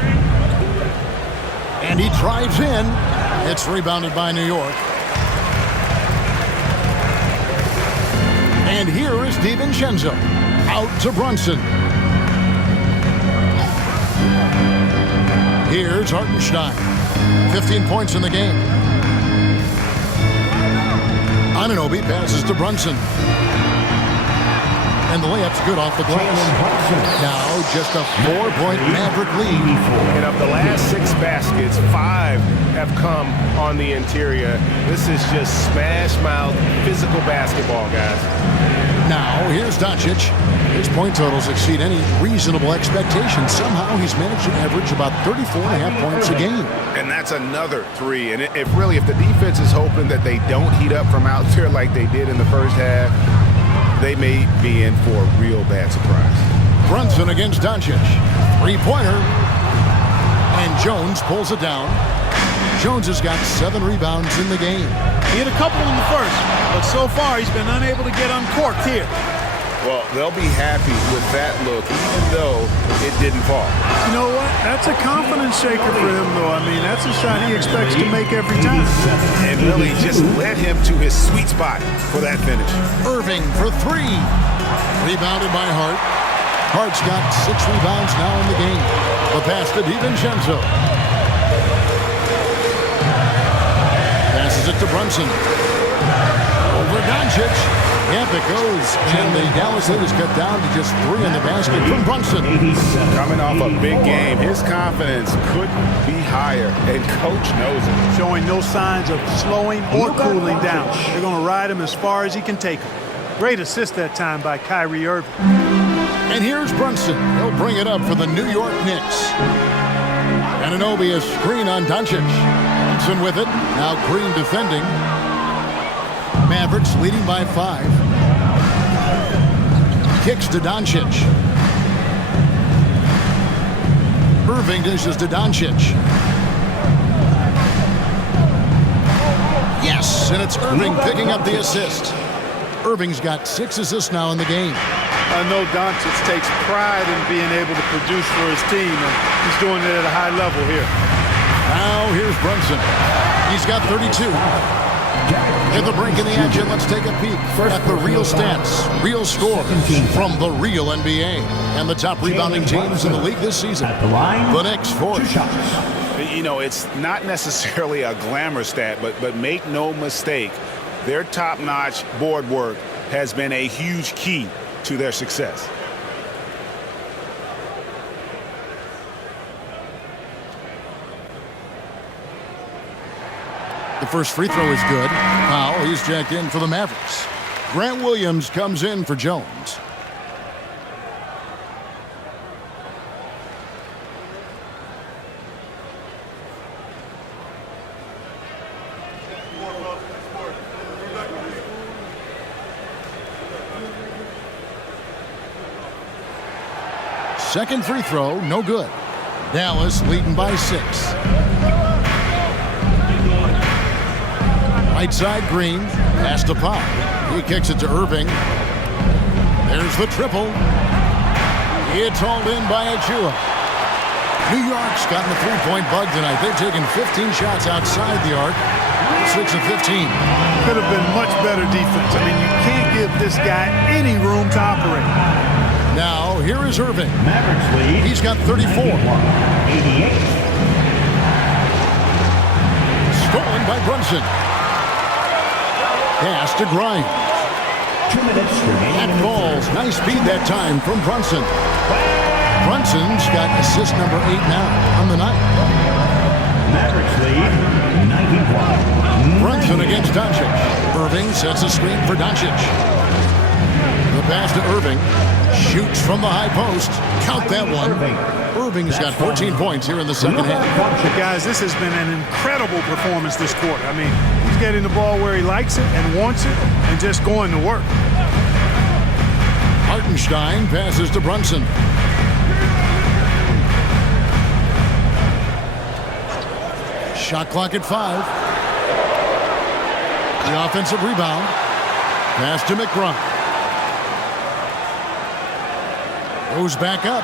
And he drives in. It's rebounded by New York. And here is DiVincenzo. Out to Brunson. Here's Hartenstein. 15 points in the game. Anunoby passes to Brunson. And the layup's good off the glass. Now just a 4-point Maverick lead. And of the last 6 baskets, 5 have come on the interior. This is just smash-mouth physical basketball, guys. Now here's Doncic. His point totals exceed any reasonable expectation. Somehow he's managed to average about 34.5 points a game. And that's another 3. And if the defense is hoping that they don't heat up from out there like they did in the first half, they may be in for a real bad surprise. Brunson against Doncic. 3-pointer. And Jones pulls it down. Jones has got 7 rebounds in the game. He had a couple in the first, but so far he's been unable to get uncorked here. Well, they'll be happy with that look, even though it didn't fall. You know what? That's a confidence shaker for him, though. I mean, that's a shot he expects to make every time. And really just led him to his sweet spot for that finish. Irving for 3. Rebounded by Hart. Hart's got 6 rebounds now in the game. The pass to DiVincenzo. Passes it to Brunson. Over Doncic. Yep, it goes. And the Dallas lead is cut down to just 3 in the basket from Brunson. Coming off a big game, his confidence couldn't be higher, and coach knows it. Showing no signs of slowing or cooling down. They're going to ride him as far as he can take him. Great assist that time by Kyrie Irving. And here's Brunson. He'll bring it up for the New York Knicks. Anunoby a screen on Doncic. Brunson with it. Now Green defending. Mavericks leading by 5. kicks to Doncic. Irving dishes to Doncic. Yes, and it's Irving picking up the assist. Irving's got 6 assists now in the game. I know Doncic takes pride in being able to produce for his team, and he's doing it at a high level here. Now here's Brunson. He's got 32. In the break in the action, let's take a peek at the real stats, real scores from the real NBA, and the top rebounding teams in the league this season. The Knicks for You know, it's not necessarily a glamour stat, but make no mistake, their top-notch board work has been a huge key to their success. The first free throw is good. Powell, he's jacked in for the Mavericks. Grant Williams comes in for Jones. Second free throw, no good. Dallas leading by 6. Right side, Green. Pass to Powell. He kicks it to Irving. There's the triple. It's hauled in by Achua. New York's gotten the three-point bug tonight. They've taken 15 shots outside the arc. 6 of 15. Could have been much better defense. I mean, you can't give this guy any room to operate. Now, here is Irving. Mavericks lead. He's got 34. 88. Stolen by Brunson. Pass to Grimes. 2 minutes remaining. That falls. Nice speed that time from Brunson. Brunson's got assist number 8 now on the night. Mavericks lead 91. Brunson against Doncic. Irving sets a screen for Doncic. The pass to Irving. Shoots from the high post. Count that one. Irving's got 14 points here in the second half. Guys, this has been an incredible performance this quarter. I mean, he's getting the ball where he likes it and wants it and just going to work. Hartenstein passes to Brunson. Shot clock at 5. The offensive rebound. Pass to McBride. Goes back up.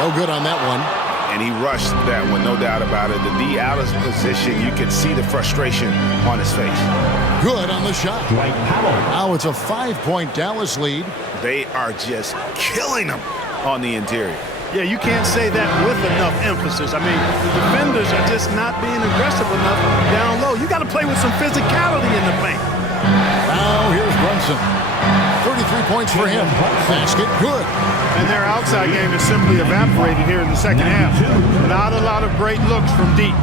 No good on that one. And he rushed that one, no doubt about it. The D out of position, you can see the frustration on his face. Good on the shot. Now it's a 5-point Dallas lead. They are just killing them on the interior. Yeah, you can't say that with enough emphasis. I mean, the defenders are just not being aggressive enough down low. You got to play with some physicality in the paint. Now here's Brunson. 33 points for him. Basket good. And their outside game is simply evaporated here in the second half. Not a lot of great looks from deep.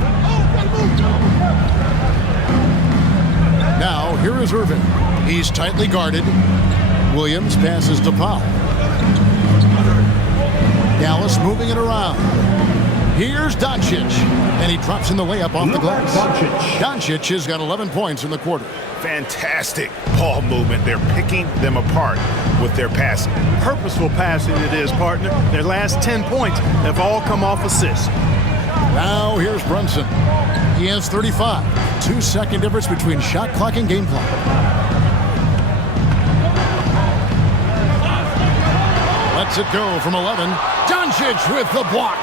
Now here is Irving. He's tightly guarded. Williams passes to Powell. Dallas moving it around. Here's Doncic, and he drops in the layup off the glass. Doncic has got 11 points in the quarter. Fantastic ball movement. They're picking them apart with their passing. Purposeful passing it is, partner. Their last 10 points have all come off assists. Now here's Brunson. He has 35. 2-second difference between shot clock and game clock. Lets it go from 11. Doncic with the block.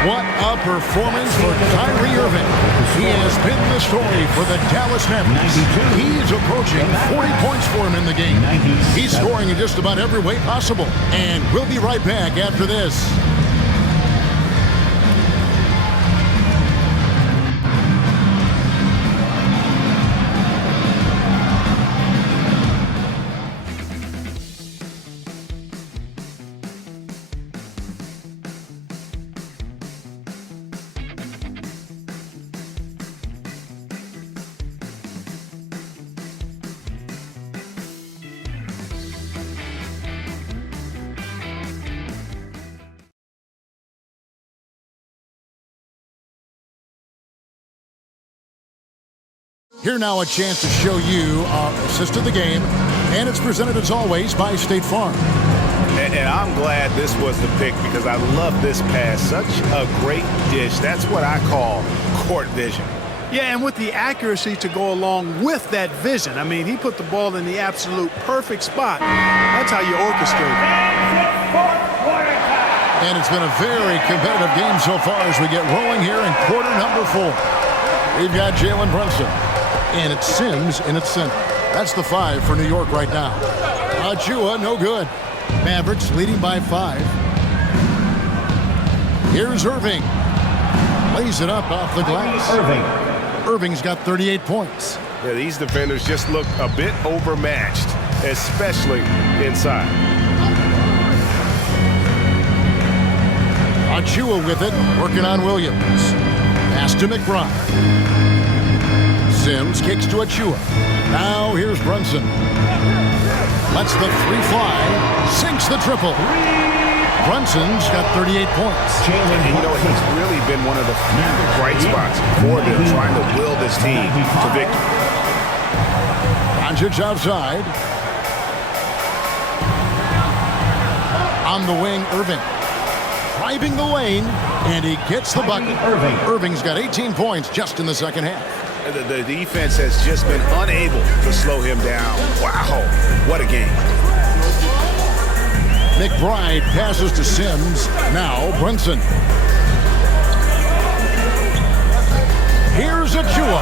What a performance for Kyrie Irving. He has been the story for the Dallas Mavericks. He's approaching 40 points for him in the game. He's scoring in just about every way possible. And we'll be right back after this. Here now a chance to show you our assist of the game, and it's presented as always by State Farm. And I'm glad this was the pick because I love this pass. Such a great dish. That's what I call court vision. Yeah, and with the accuracy to go along with that vision. I mean, he put the ball in the absolute perfect spot. That's how you orchestrate it. And it's been a very competitive game so far as we get rolling here in quarter number 4. We've got Jalen Brunson, and it's Sims in its center. That's the 5 for New York right now. Achua, no good. Mavericks leading by 5. Here's Irving. Lays it up off the glass. Irving's got 38 points. Yeah, these defenders just look a bit overmatched, especially inside. Achua with it, working on Williams. Pass to McBride. Sims kicks to Achua. Now here's Brunson. Lets the 3 fly. Sinks the triple. Brunson's got 38 points. And you know, he's really been one of the few bright spots for them, trying to will this team to victory. Doncic outside. On the wing, Irving. Driving the lane, and he gets the bucket. Irving's got 18 points just in the second half. The defense has just been unable to slow him down. Wow, what a game. McBride passes to Sims. Now Brunson. Here's Achua.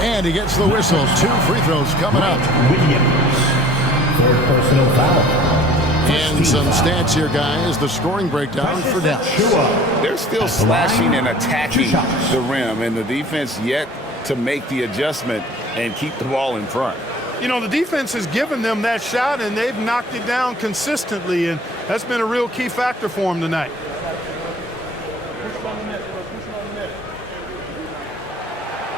And he gets the whistle. 2 free throws coming up. Williams. 4th personal foul. And some stats here, guys. The scoring breakdown for Dallas. They're still slashing and attacking the rim, and the defense yet to make the adjustment and keep the ball in front. You know, the defense has given them that shot, and they've knocked it down consistently, and that's been a real key factor for them tonight.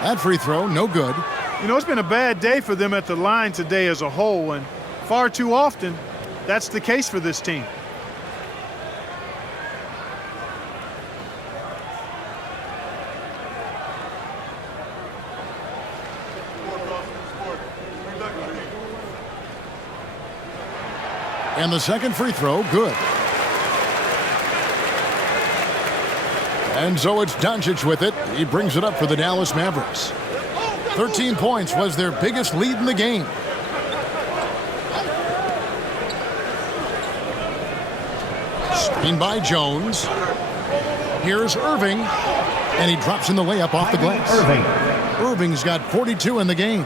That free throw, no good. You know, it's been a bad day for them at the line today as a whole, and far too often, that's the case for this team. And the second free throw, good. And so it's Doncic with it. He brings it up for the Dallas Mavericks. 13 points was their biggest lead in the game. Screen by Jones. Here's Irving. And he drops in the layup off the glass. Irving's got 42 in the game.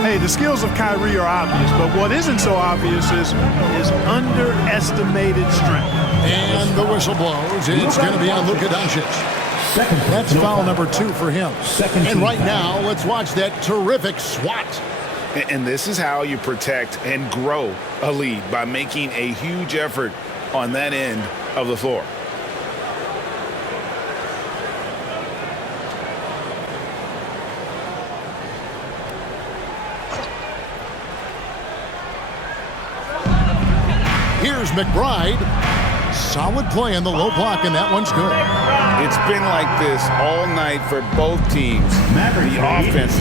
Hey, the skills of Kyrie are obvious, but what isn't so obvious is his underestimated strength. And the whistle blows. It's going to be on Luka Doncic. That's foul number 2 for him. And right now, let's watch that terrific swat. And this is how you protect and grow a lead, by making a huge effort on that end of the floor. Here's McBride. Solid play in the low block, and that one's good. It's been like this all night for both teams. The offenses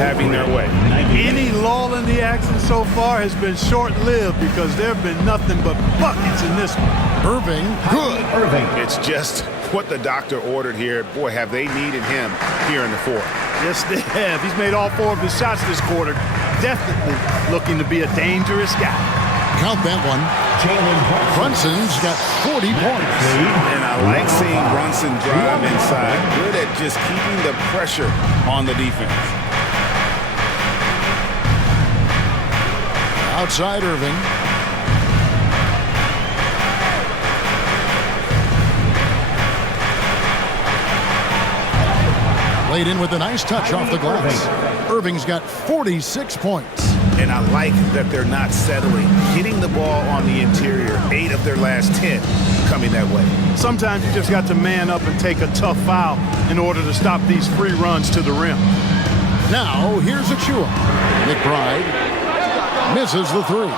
having their way. Any lull in the action so far has been short-lived because there have been nothing but buckets in this one. Irving, good. It's just what the doctor ordered here. Boy, have they needed him here in the fourth. Yes, they have. He's made all 4 of his shots this quarter. Definitely looking to be a dangerous guy. Count that one. Brunson's got 40 points. And I like seeing Brunson drive inside. Good at just keeping the pressure on the defense. Outside Irving. Laid in with a nice touch off the glass. Irving's got 46 points. And I like that they're not settling. Hitting the ball on the interior, 8 of their last 10 coming that way. Sometimes you just got to man up and take a tough foul in order to stop these free runs to the rim. Now, here's Achua. McBride misses the 3.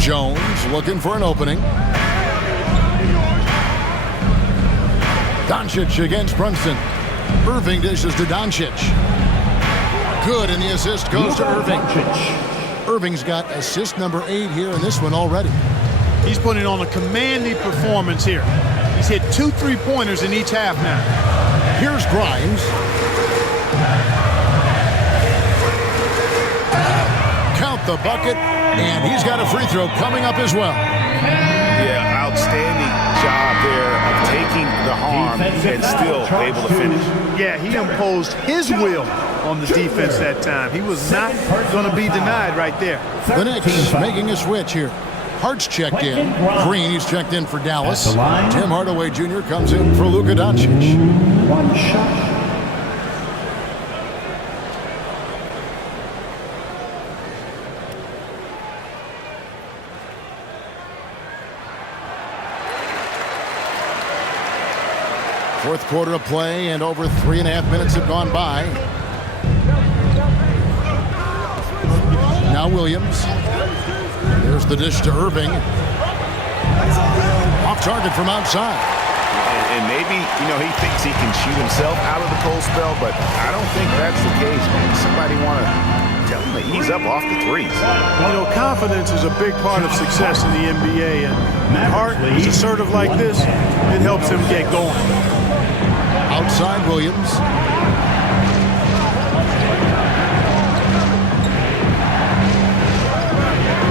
Jones looking for an opening. Doncic against Brunson. Irving dishes to Doncic. Good, and the assist goes to Irving. Irving's got assist number 8 here in this one already. He's putting on a commanding performance here. He's hit 2 3-pointers in each half now. Here's Grimes. Count the bucket, and he's got a free throw coming up as well. Yeah, outstanding job there of taking the harm and still able to finish. Yeah, he imposed his will on the defense that time. He was not going to be denied right there. The Knicks making a switch here. Hart's checked in. Green, he's checked in for Dallas. Tim Hardaway Jr. comes in for Luka Doncic. One shot. Fourth quarter of play, and over 3.5 minutes have gone by. Now Williams. There's the dish to Irving. Off target from outside. And maybe, he thinks he can shoot himself out of the cold spell, but I don't think that's the case. Maybe somebody want to tell him to ease up off the threes. Confidence is a big part of success in the NBA, and Hart is assertive like this. It helps him get going. Outside Williams.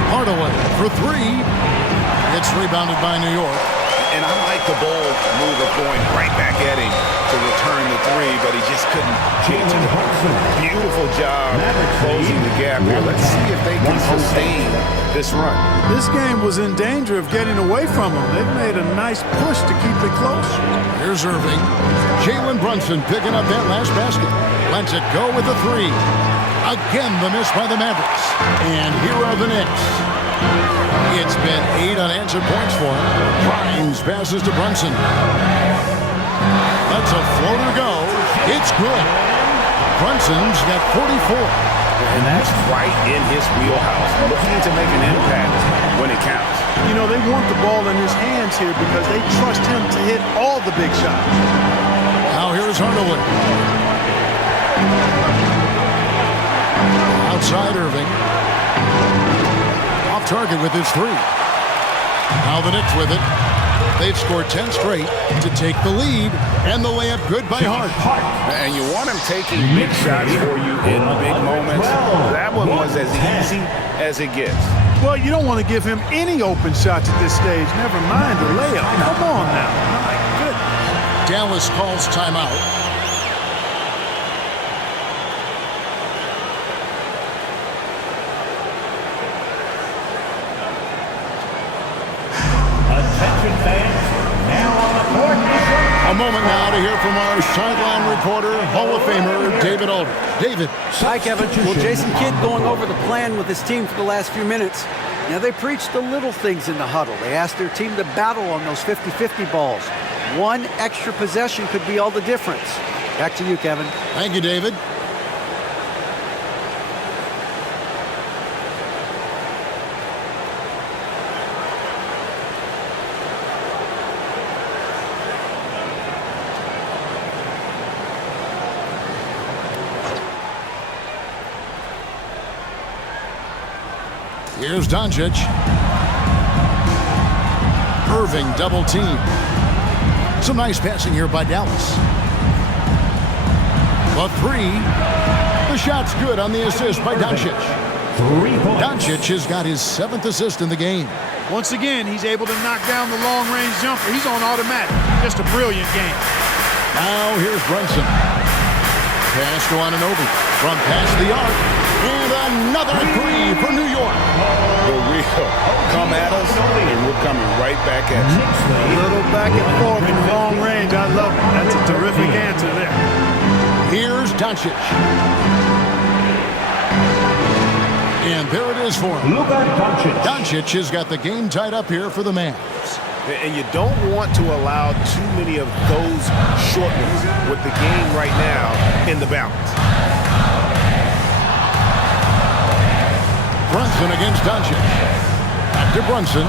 Hardaway for 3. It's rebounded by New York. And I like the bold move of going right back at him to return the 3, but he just couldn't get to it. Beautiful job closing the gap here. Let's see if they can sustain this run. This game was in danger of getting away from them. They've made a nice push to keep it close. Here's Irving. Jalen Brunson picking up that last basket. Lets it go with the 3. Again, the miss by the Mavericks. And here are the Knicks. It's been 8 unanswered points for him. Grimes passes to Brunson. That's a floater go. It's good. Brunson's got 44. And that's right in his wheelhouse. Looking to make an impact when it counts. They want the ball in his hands here because they trust him to hit all the big shots. Now here's Hardaway. Outside Irving. Off target with his 3. Now the Knicks with it. They've scored 10 straight to take the lead, and the layup good by Hart. And you want him taking big shots for you in big moments. That one was as easy as it gets. Well, you don't want to give him any open shots at this stage. Never mind the layup. Come on now. My goodness. Dallas calls timeout. Attention fans, now on the court. A moment now to hear from our sideline reporter, Hall of Famer David Aldridge. David. Hi, Kevin. Well, Jason Kidd going over the plan with his team for the last few minutes. They preached the little things in the huddle. They asked their team to battle on those 50-50 balls. One extra possession could be all the difference. Back to you, Kevin. Thank you, David. Here's Doncic. Irving double team. Some nice passing here by Dallas. The 3. The shot's good on the assist by Doncic. 3 points. Doncic has got his 7th assist in the game. Once again, he's able to knock down the long-range jumper. He's on automatic. Just a brilliant game. Now here's Brunson. Pass to Anunoby from past the arc. And another 3 for New York. The real come at us, and we're coming right back at you. A little back and forth in long range. I love it. That's a terrific answer there. Here's Doncic. And there it is for him. Luka Doncic. Doncic has got the game tied up here for the Mavs. And you don't want to allow too many of those short ones with the game right now in the balance. Brunson against Doncic. Back to Brunson.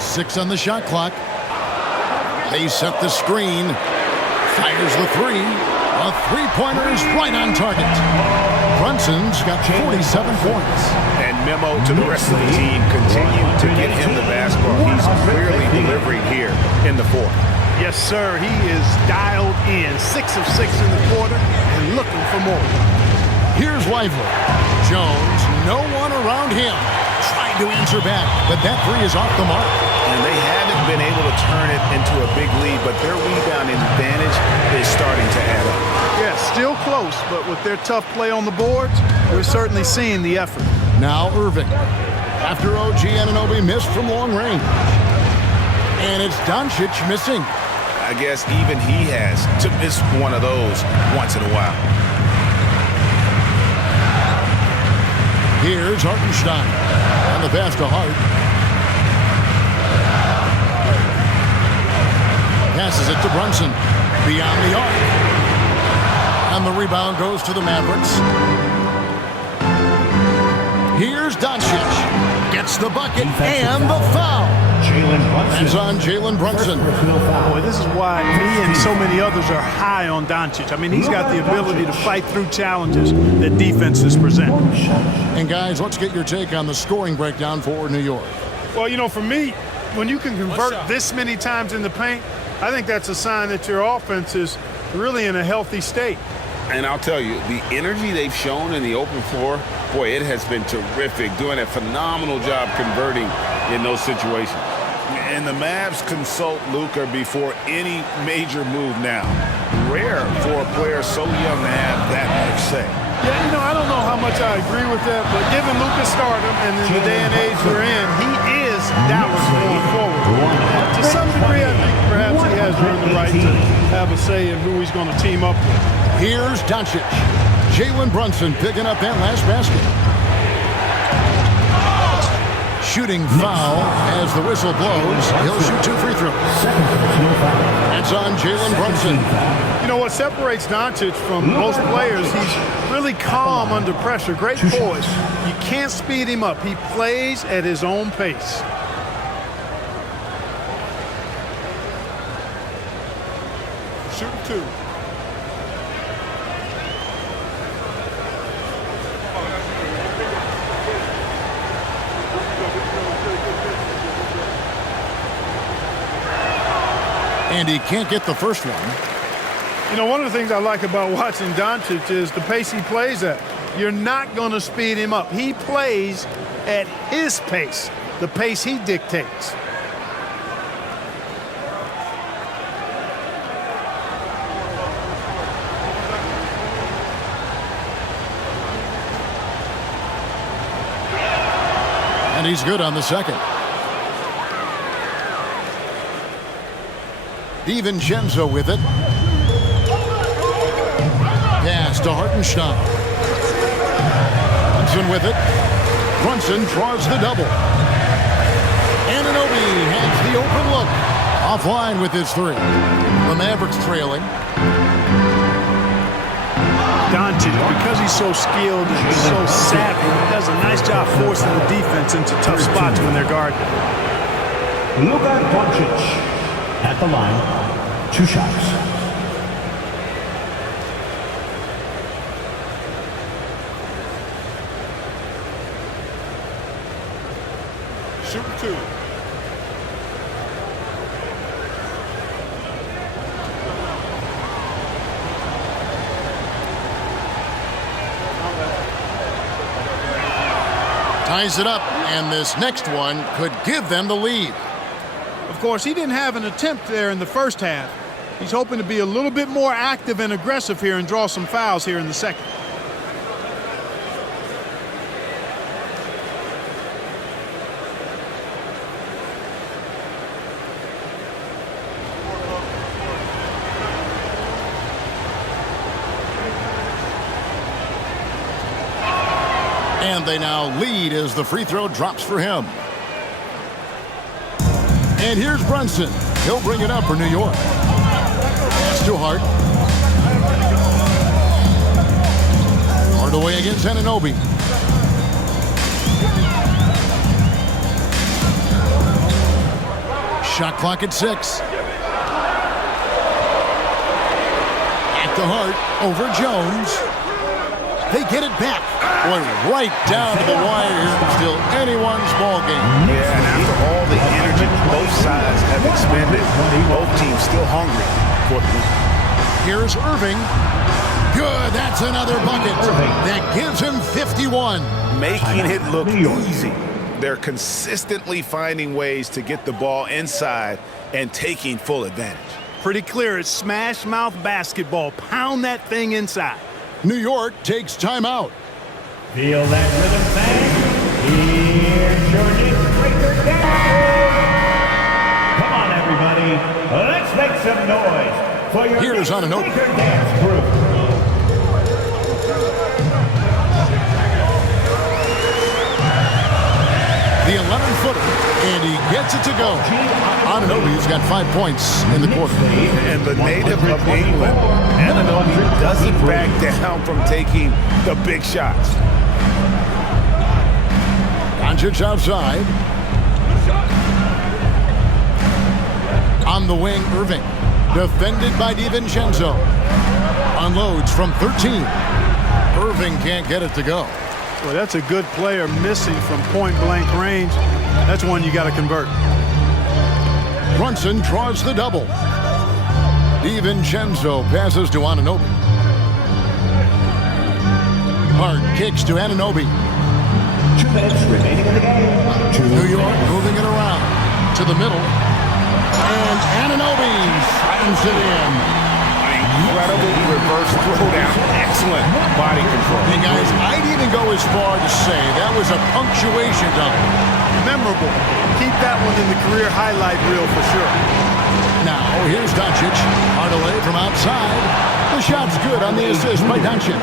6 on the shot clock. They set the screen. Fires the three. A three-pointer is right on target. Brunson's got 47 points. And memo to the rest of the team, continue to get him the basketball. He's clearly delivering here in the fourth. Yes, sir. He is dialed in. 6 of 6 in the quarter and looking for more. Here's Lively. Jones, no one around him. Tried to answer back, but that three is off the mark. And they haven't been able to turn it into a big lead, but their rebounding advantage is starting to add up. Yeah, still close, but with their tough play on the boards, we're certainly seeing the effort. Now Irving. After OG Anunoby missed from long range. And it's Doncic missing. I guess even he has to miss one of those once in a while. Here's Hartenstein on the pass to Hart. Passes it to Brunson beyond the arc. And the rebound goes to the Mavericks. Here's Doncic. Gets the bucket and the foul. That's on Jalen Brunson. Boy, this is why me and so many others are high on Doncic. I mean, he's got the ability to fight through challenges that defenses present. And guys, let's get your take on the scoring breakdown for New York. Well, you know, for me, when you can convert this many times in the paint, I think that's a sign that your offense is really in a healthy state. And I'll tell you, the energy they've shown in the open floor, boy, it has been terrific, doing a phenomenal job converting in those situations. And the Mavs consult Luka before any major move now. Rare for a player so young to have that much say. Yeah, you know, I don't know how much I agree with that, but given Luka's stardom and in the day and age we're in, he is Dallas going forward. To some degree, I think perhaps he has earned the right to have a say in who he's going to team up with. Here's Doncic. Jalen Brunson picking up that last basket. Shooting foul as the whistle blows. He'll shoot 2 free throws. That's on Jalen Brunson. You know what separates Doncic from most players? He's really calm under pressure. Great poise. You can't speed him up. He plays at his own pace. Shooting 2. And he can't get the first one. You know, one of the things I like about watching Doncic is the pace he plays at. You're not going to speed him up. He plays at his pace, the pace he dictates. And he's good on the second. DiVincenzo with it. Pass to Hartenstein. Brunson with it. Brunson draws the double. Anunoby has the open look. Offline with his three. The Mavericks trailing. Doncic, because he's so skilled and so savvy, does a nice job forcing the defense into tough spots when they're guarded. Luka Doncic at the line, 2 shots. Shooting 2. Ties it up, and this next one could give them the lead. Of course, he didn't have an attempt there in the first half. He's hoping to be a little bit more active and aggressive here and draw some fouls here in the second. And they now lead as the free throw drops for him. And here's Brunson. He'll bring it up for New York. Pass to Hart. Hard away against Anunoby. Shot clock at 6. to Hart over Jones. They get it back. Boy, right down to the wire here. Still anyone's ball game. Yeah, and after all the energy both sides have expended, both teams still hungry for the win. Here's Irving. Good, that's another bucket. That gives him 51. Making it look easy. They're consistently finding ways to get the ball inside and taking full advantage. Pretty clear, it's smash mouth basketball. Pound that thing inside. New York takes timeout. Feel that rhythm, fans? Here's your next breaker dance. Come on, everybody. Let's make some noise for your Here's on an open breaker dance group. The 11-footer, and he gets it to go. Anunoby's got 5 points in the quarter. And the native of England, Anunoby doesn't back down from taking the big shots. Doncic outside. On the wing, Irving. Defended by DiVincenzo. Unloads from 13. Irving can't get it to go. Well, that's a good player missing from point-blank range. That's one you got to convert. Brunson draws the double. DiVincenzo passes to Anunoby. Hart kicks to Anunoby. 2 minutes remaining in the game. New York moving it around to the middle. And Anunoby slams it in. Incredible reverse throwdown. Excellent body control. Hey, guys, I'd even go as far to say that was a punctuation dunk. Memorable. Keep that one in the career highlight reel for sure. Now, here's Doncic. Hardaway from outside. The shot's good on the assist by Doncic.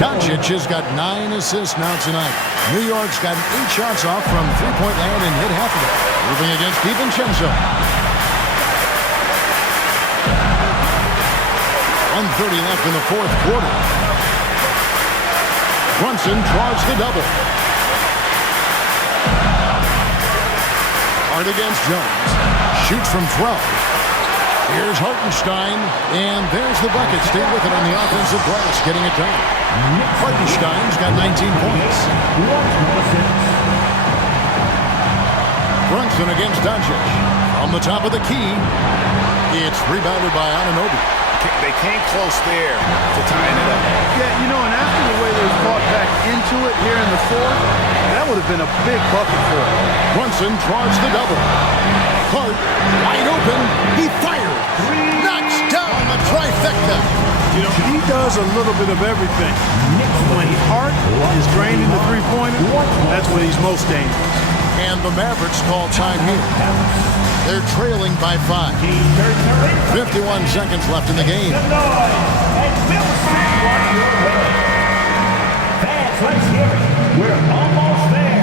Doncic has got 9 assists now tonight. New York's got 8 shots off from three-point land and hit half of it. Moving against DiVincenzo. 1:30 left in the fourth quarter. Brunson draws the double. Hart against Jones. Shoots from 12. Here's Hartenstein, and there's the bucket. Stay with it on the offensive glass, getting it done. Hartenstein's got 19 points. Brunson against Doncic. From the top of the key, it's rebounded by Anunoby. They came close there to tying it up. Yeah, you know, and after the way they fought back into it here in the fourth, that would have been a big bucket for him. Brunson draws the double. Hart, wide open, he fired. Knocks down the trifecta. You know, he does a little bit of everything. When Hart is draining the three-pointer, that's when he's most dangerous. And the Mavericks call time here. They're trailing by 5. 51 seconds left in the game. Fans, let's hear it. We're almost there.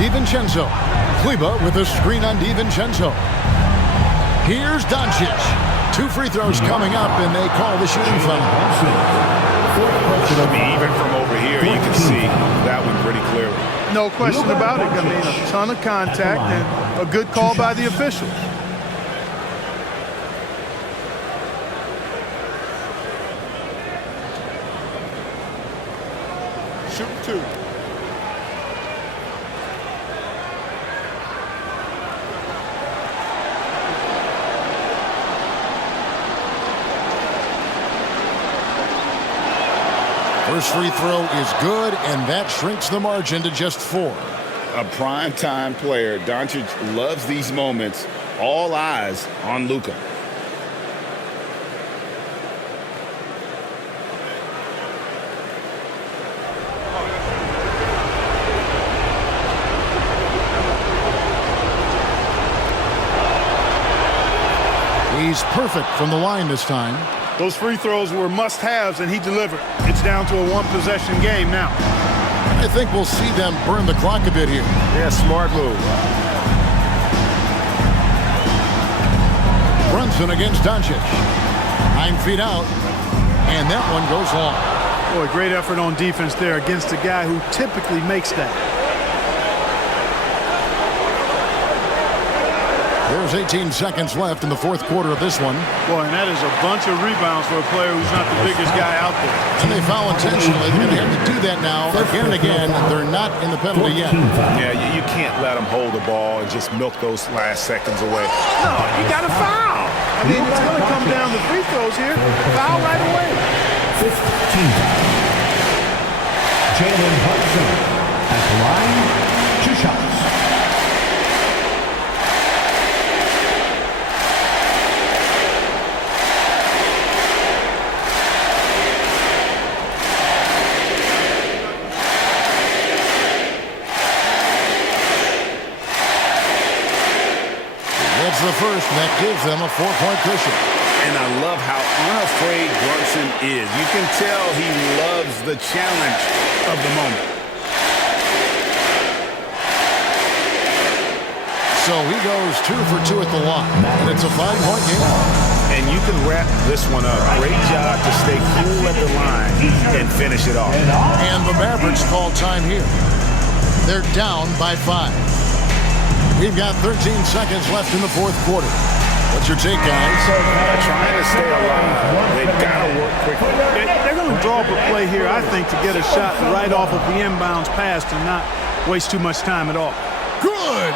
DiVincenzo. Kleba with a screen on DiVincenzo. Here's Doncic. 2 free throws coming up, and they call the shooting foul. Even from over here, you can see that one pretty clearly. No question about it. I mean, a ton of contact and a good call by the officials. Shoot 2. First free throw is good, and that shrinks the margin to just 4. A prime-time player. Doncic loves these moments. All eyes on Luka. He's perfect from the line this time. Those free throws were must-haves, and he delivered. It's down to a one-possession game now. I think we'll see them burn the clock a bit here. Yeah, smart move. Brunson against Doncic. 9 feet out, and that one goes long. Boy, great effort on defense there against a guy who typically makes that. There's 18 seconds left in the fourth quarter of this one. Boy, and that is a bunch of rebounds for a player who's not the biggest guy out there. And they foul intentionally. They're going to have to do that now again and again. They're not in the penalty yet. Yeah, you can't let them hold the ball and just milk those last seconds away. No, you got to foul. I mean, it's going to come down to free throws here. Foul right away. 15. Jalen Hudson at the line, 2 shots. That's the first, and that gives them a 4-point cushion. And I love how unafraid Brunson is. You can tell he loves the challenge of the moment. So he goes 2 for 2 at the line, and it's a 5-point game. And you can wrap this one up. Great job to stay cool at the line and finish it off. And the Mavericks call time here. They're down by 5. We've got 13 seconds left in the fourth quarter. What's your take, guys? Trying to stay alive. They've got to work quickly. They're going to draw up a play here, I think, to get a shot right off of the inbounds pass and not waste too much time at all. Good!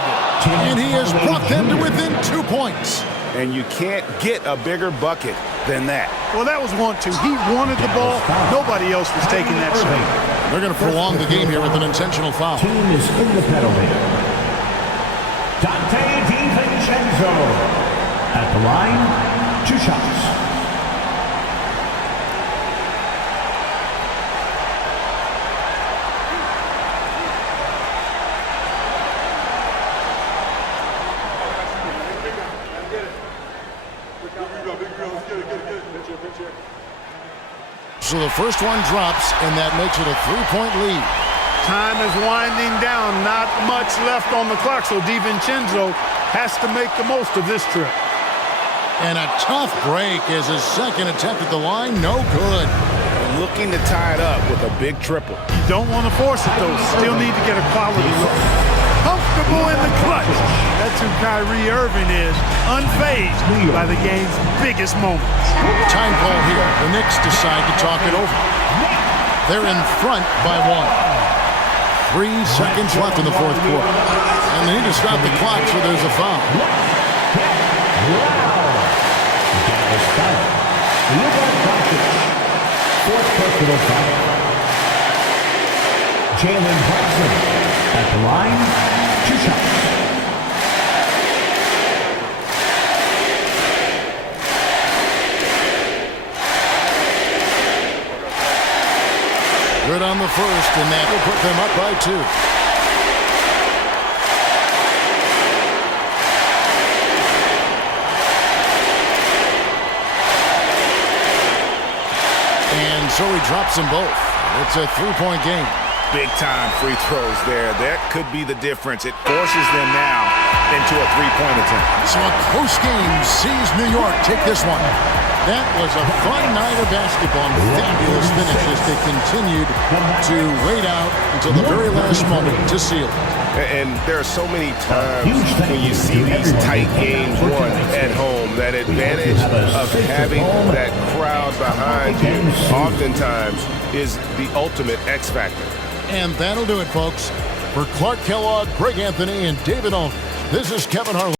And he has brought them to within 2 points. And you can't get a bigger bucket than that. Well, that was 1-2. He wanted the ball. Nobody else was taking that shot. They're going to prolong the game here with an intentional foul. Team is in the penalty. Dante DiVincenzo at the line, 2 shots. So the first one drops, and that makes it a 3-point lead. Time is winding down. Not much left on the clock, so DiVincenzo has to make the most of this trip. And a tough break as his second attempt at the line, no good. Looking to tie it up with a big triple. You don't want to force it, though. Still need to get a quality look. Comfortable in the clutch. That's who Kyrie Irving is, unfazed by the game's biggest moments. Time call here. The Knicks decide to talk it over. They're in front by 1. 3 seconds left in the fourth quarter. And they need to stop the clock, so there's a foul. Fourth personal foul. Jalen Hudson at the line, 2 shots. Good on the first, and that will put them up by 2. And so he drops them both. It's a 3-point game. Big-time free throws there. That could be the difference. It forces them now into a 3-point attempt. So a close game sees New York take this one. That was a fun night of basketball. Fabulous finish as they continued to wait out until the very last moment to seal it. And there are so many times when you see these tight games won at home, that advantage of having that crowd behind you oftentimes is the ultimate X factor. And that'll do it, folks. For Clark Kellogg, Greg Anthony, and David Aldridge, this is Kevin Harlan.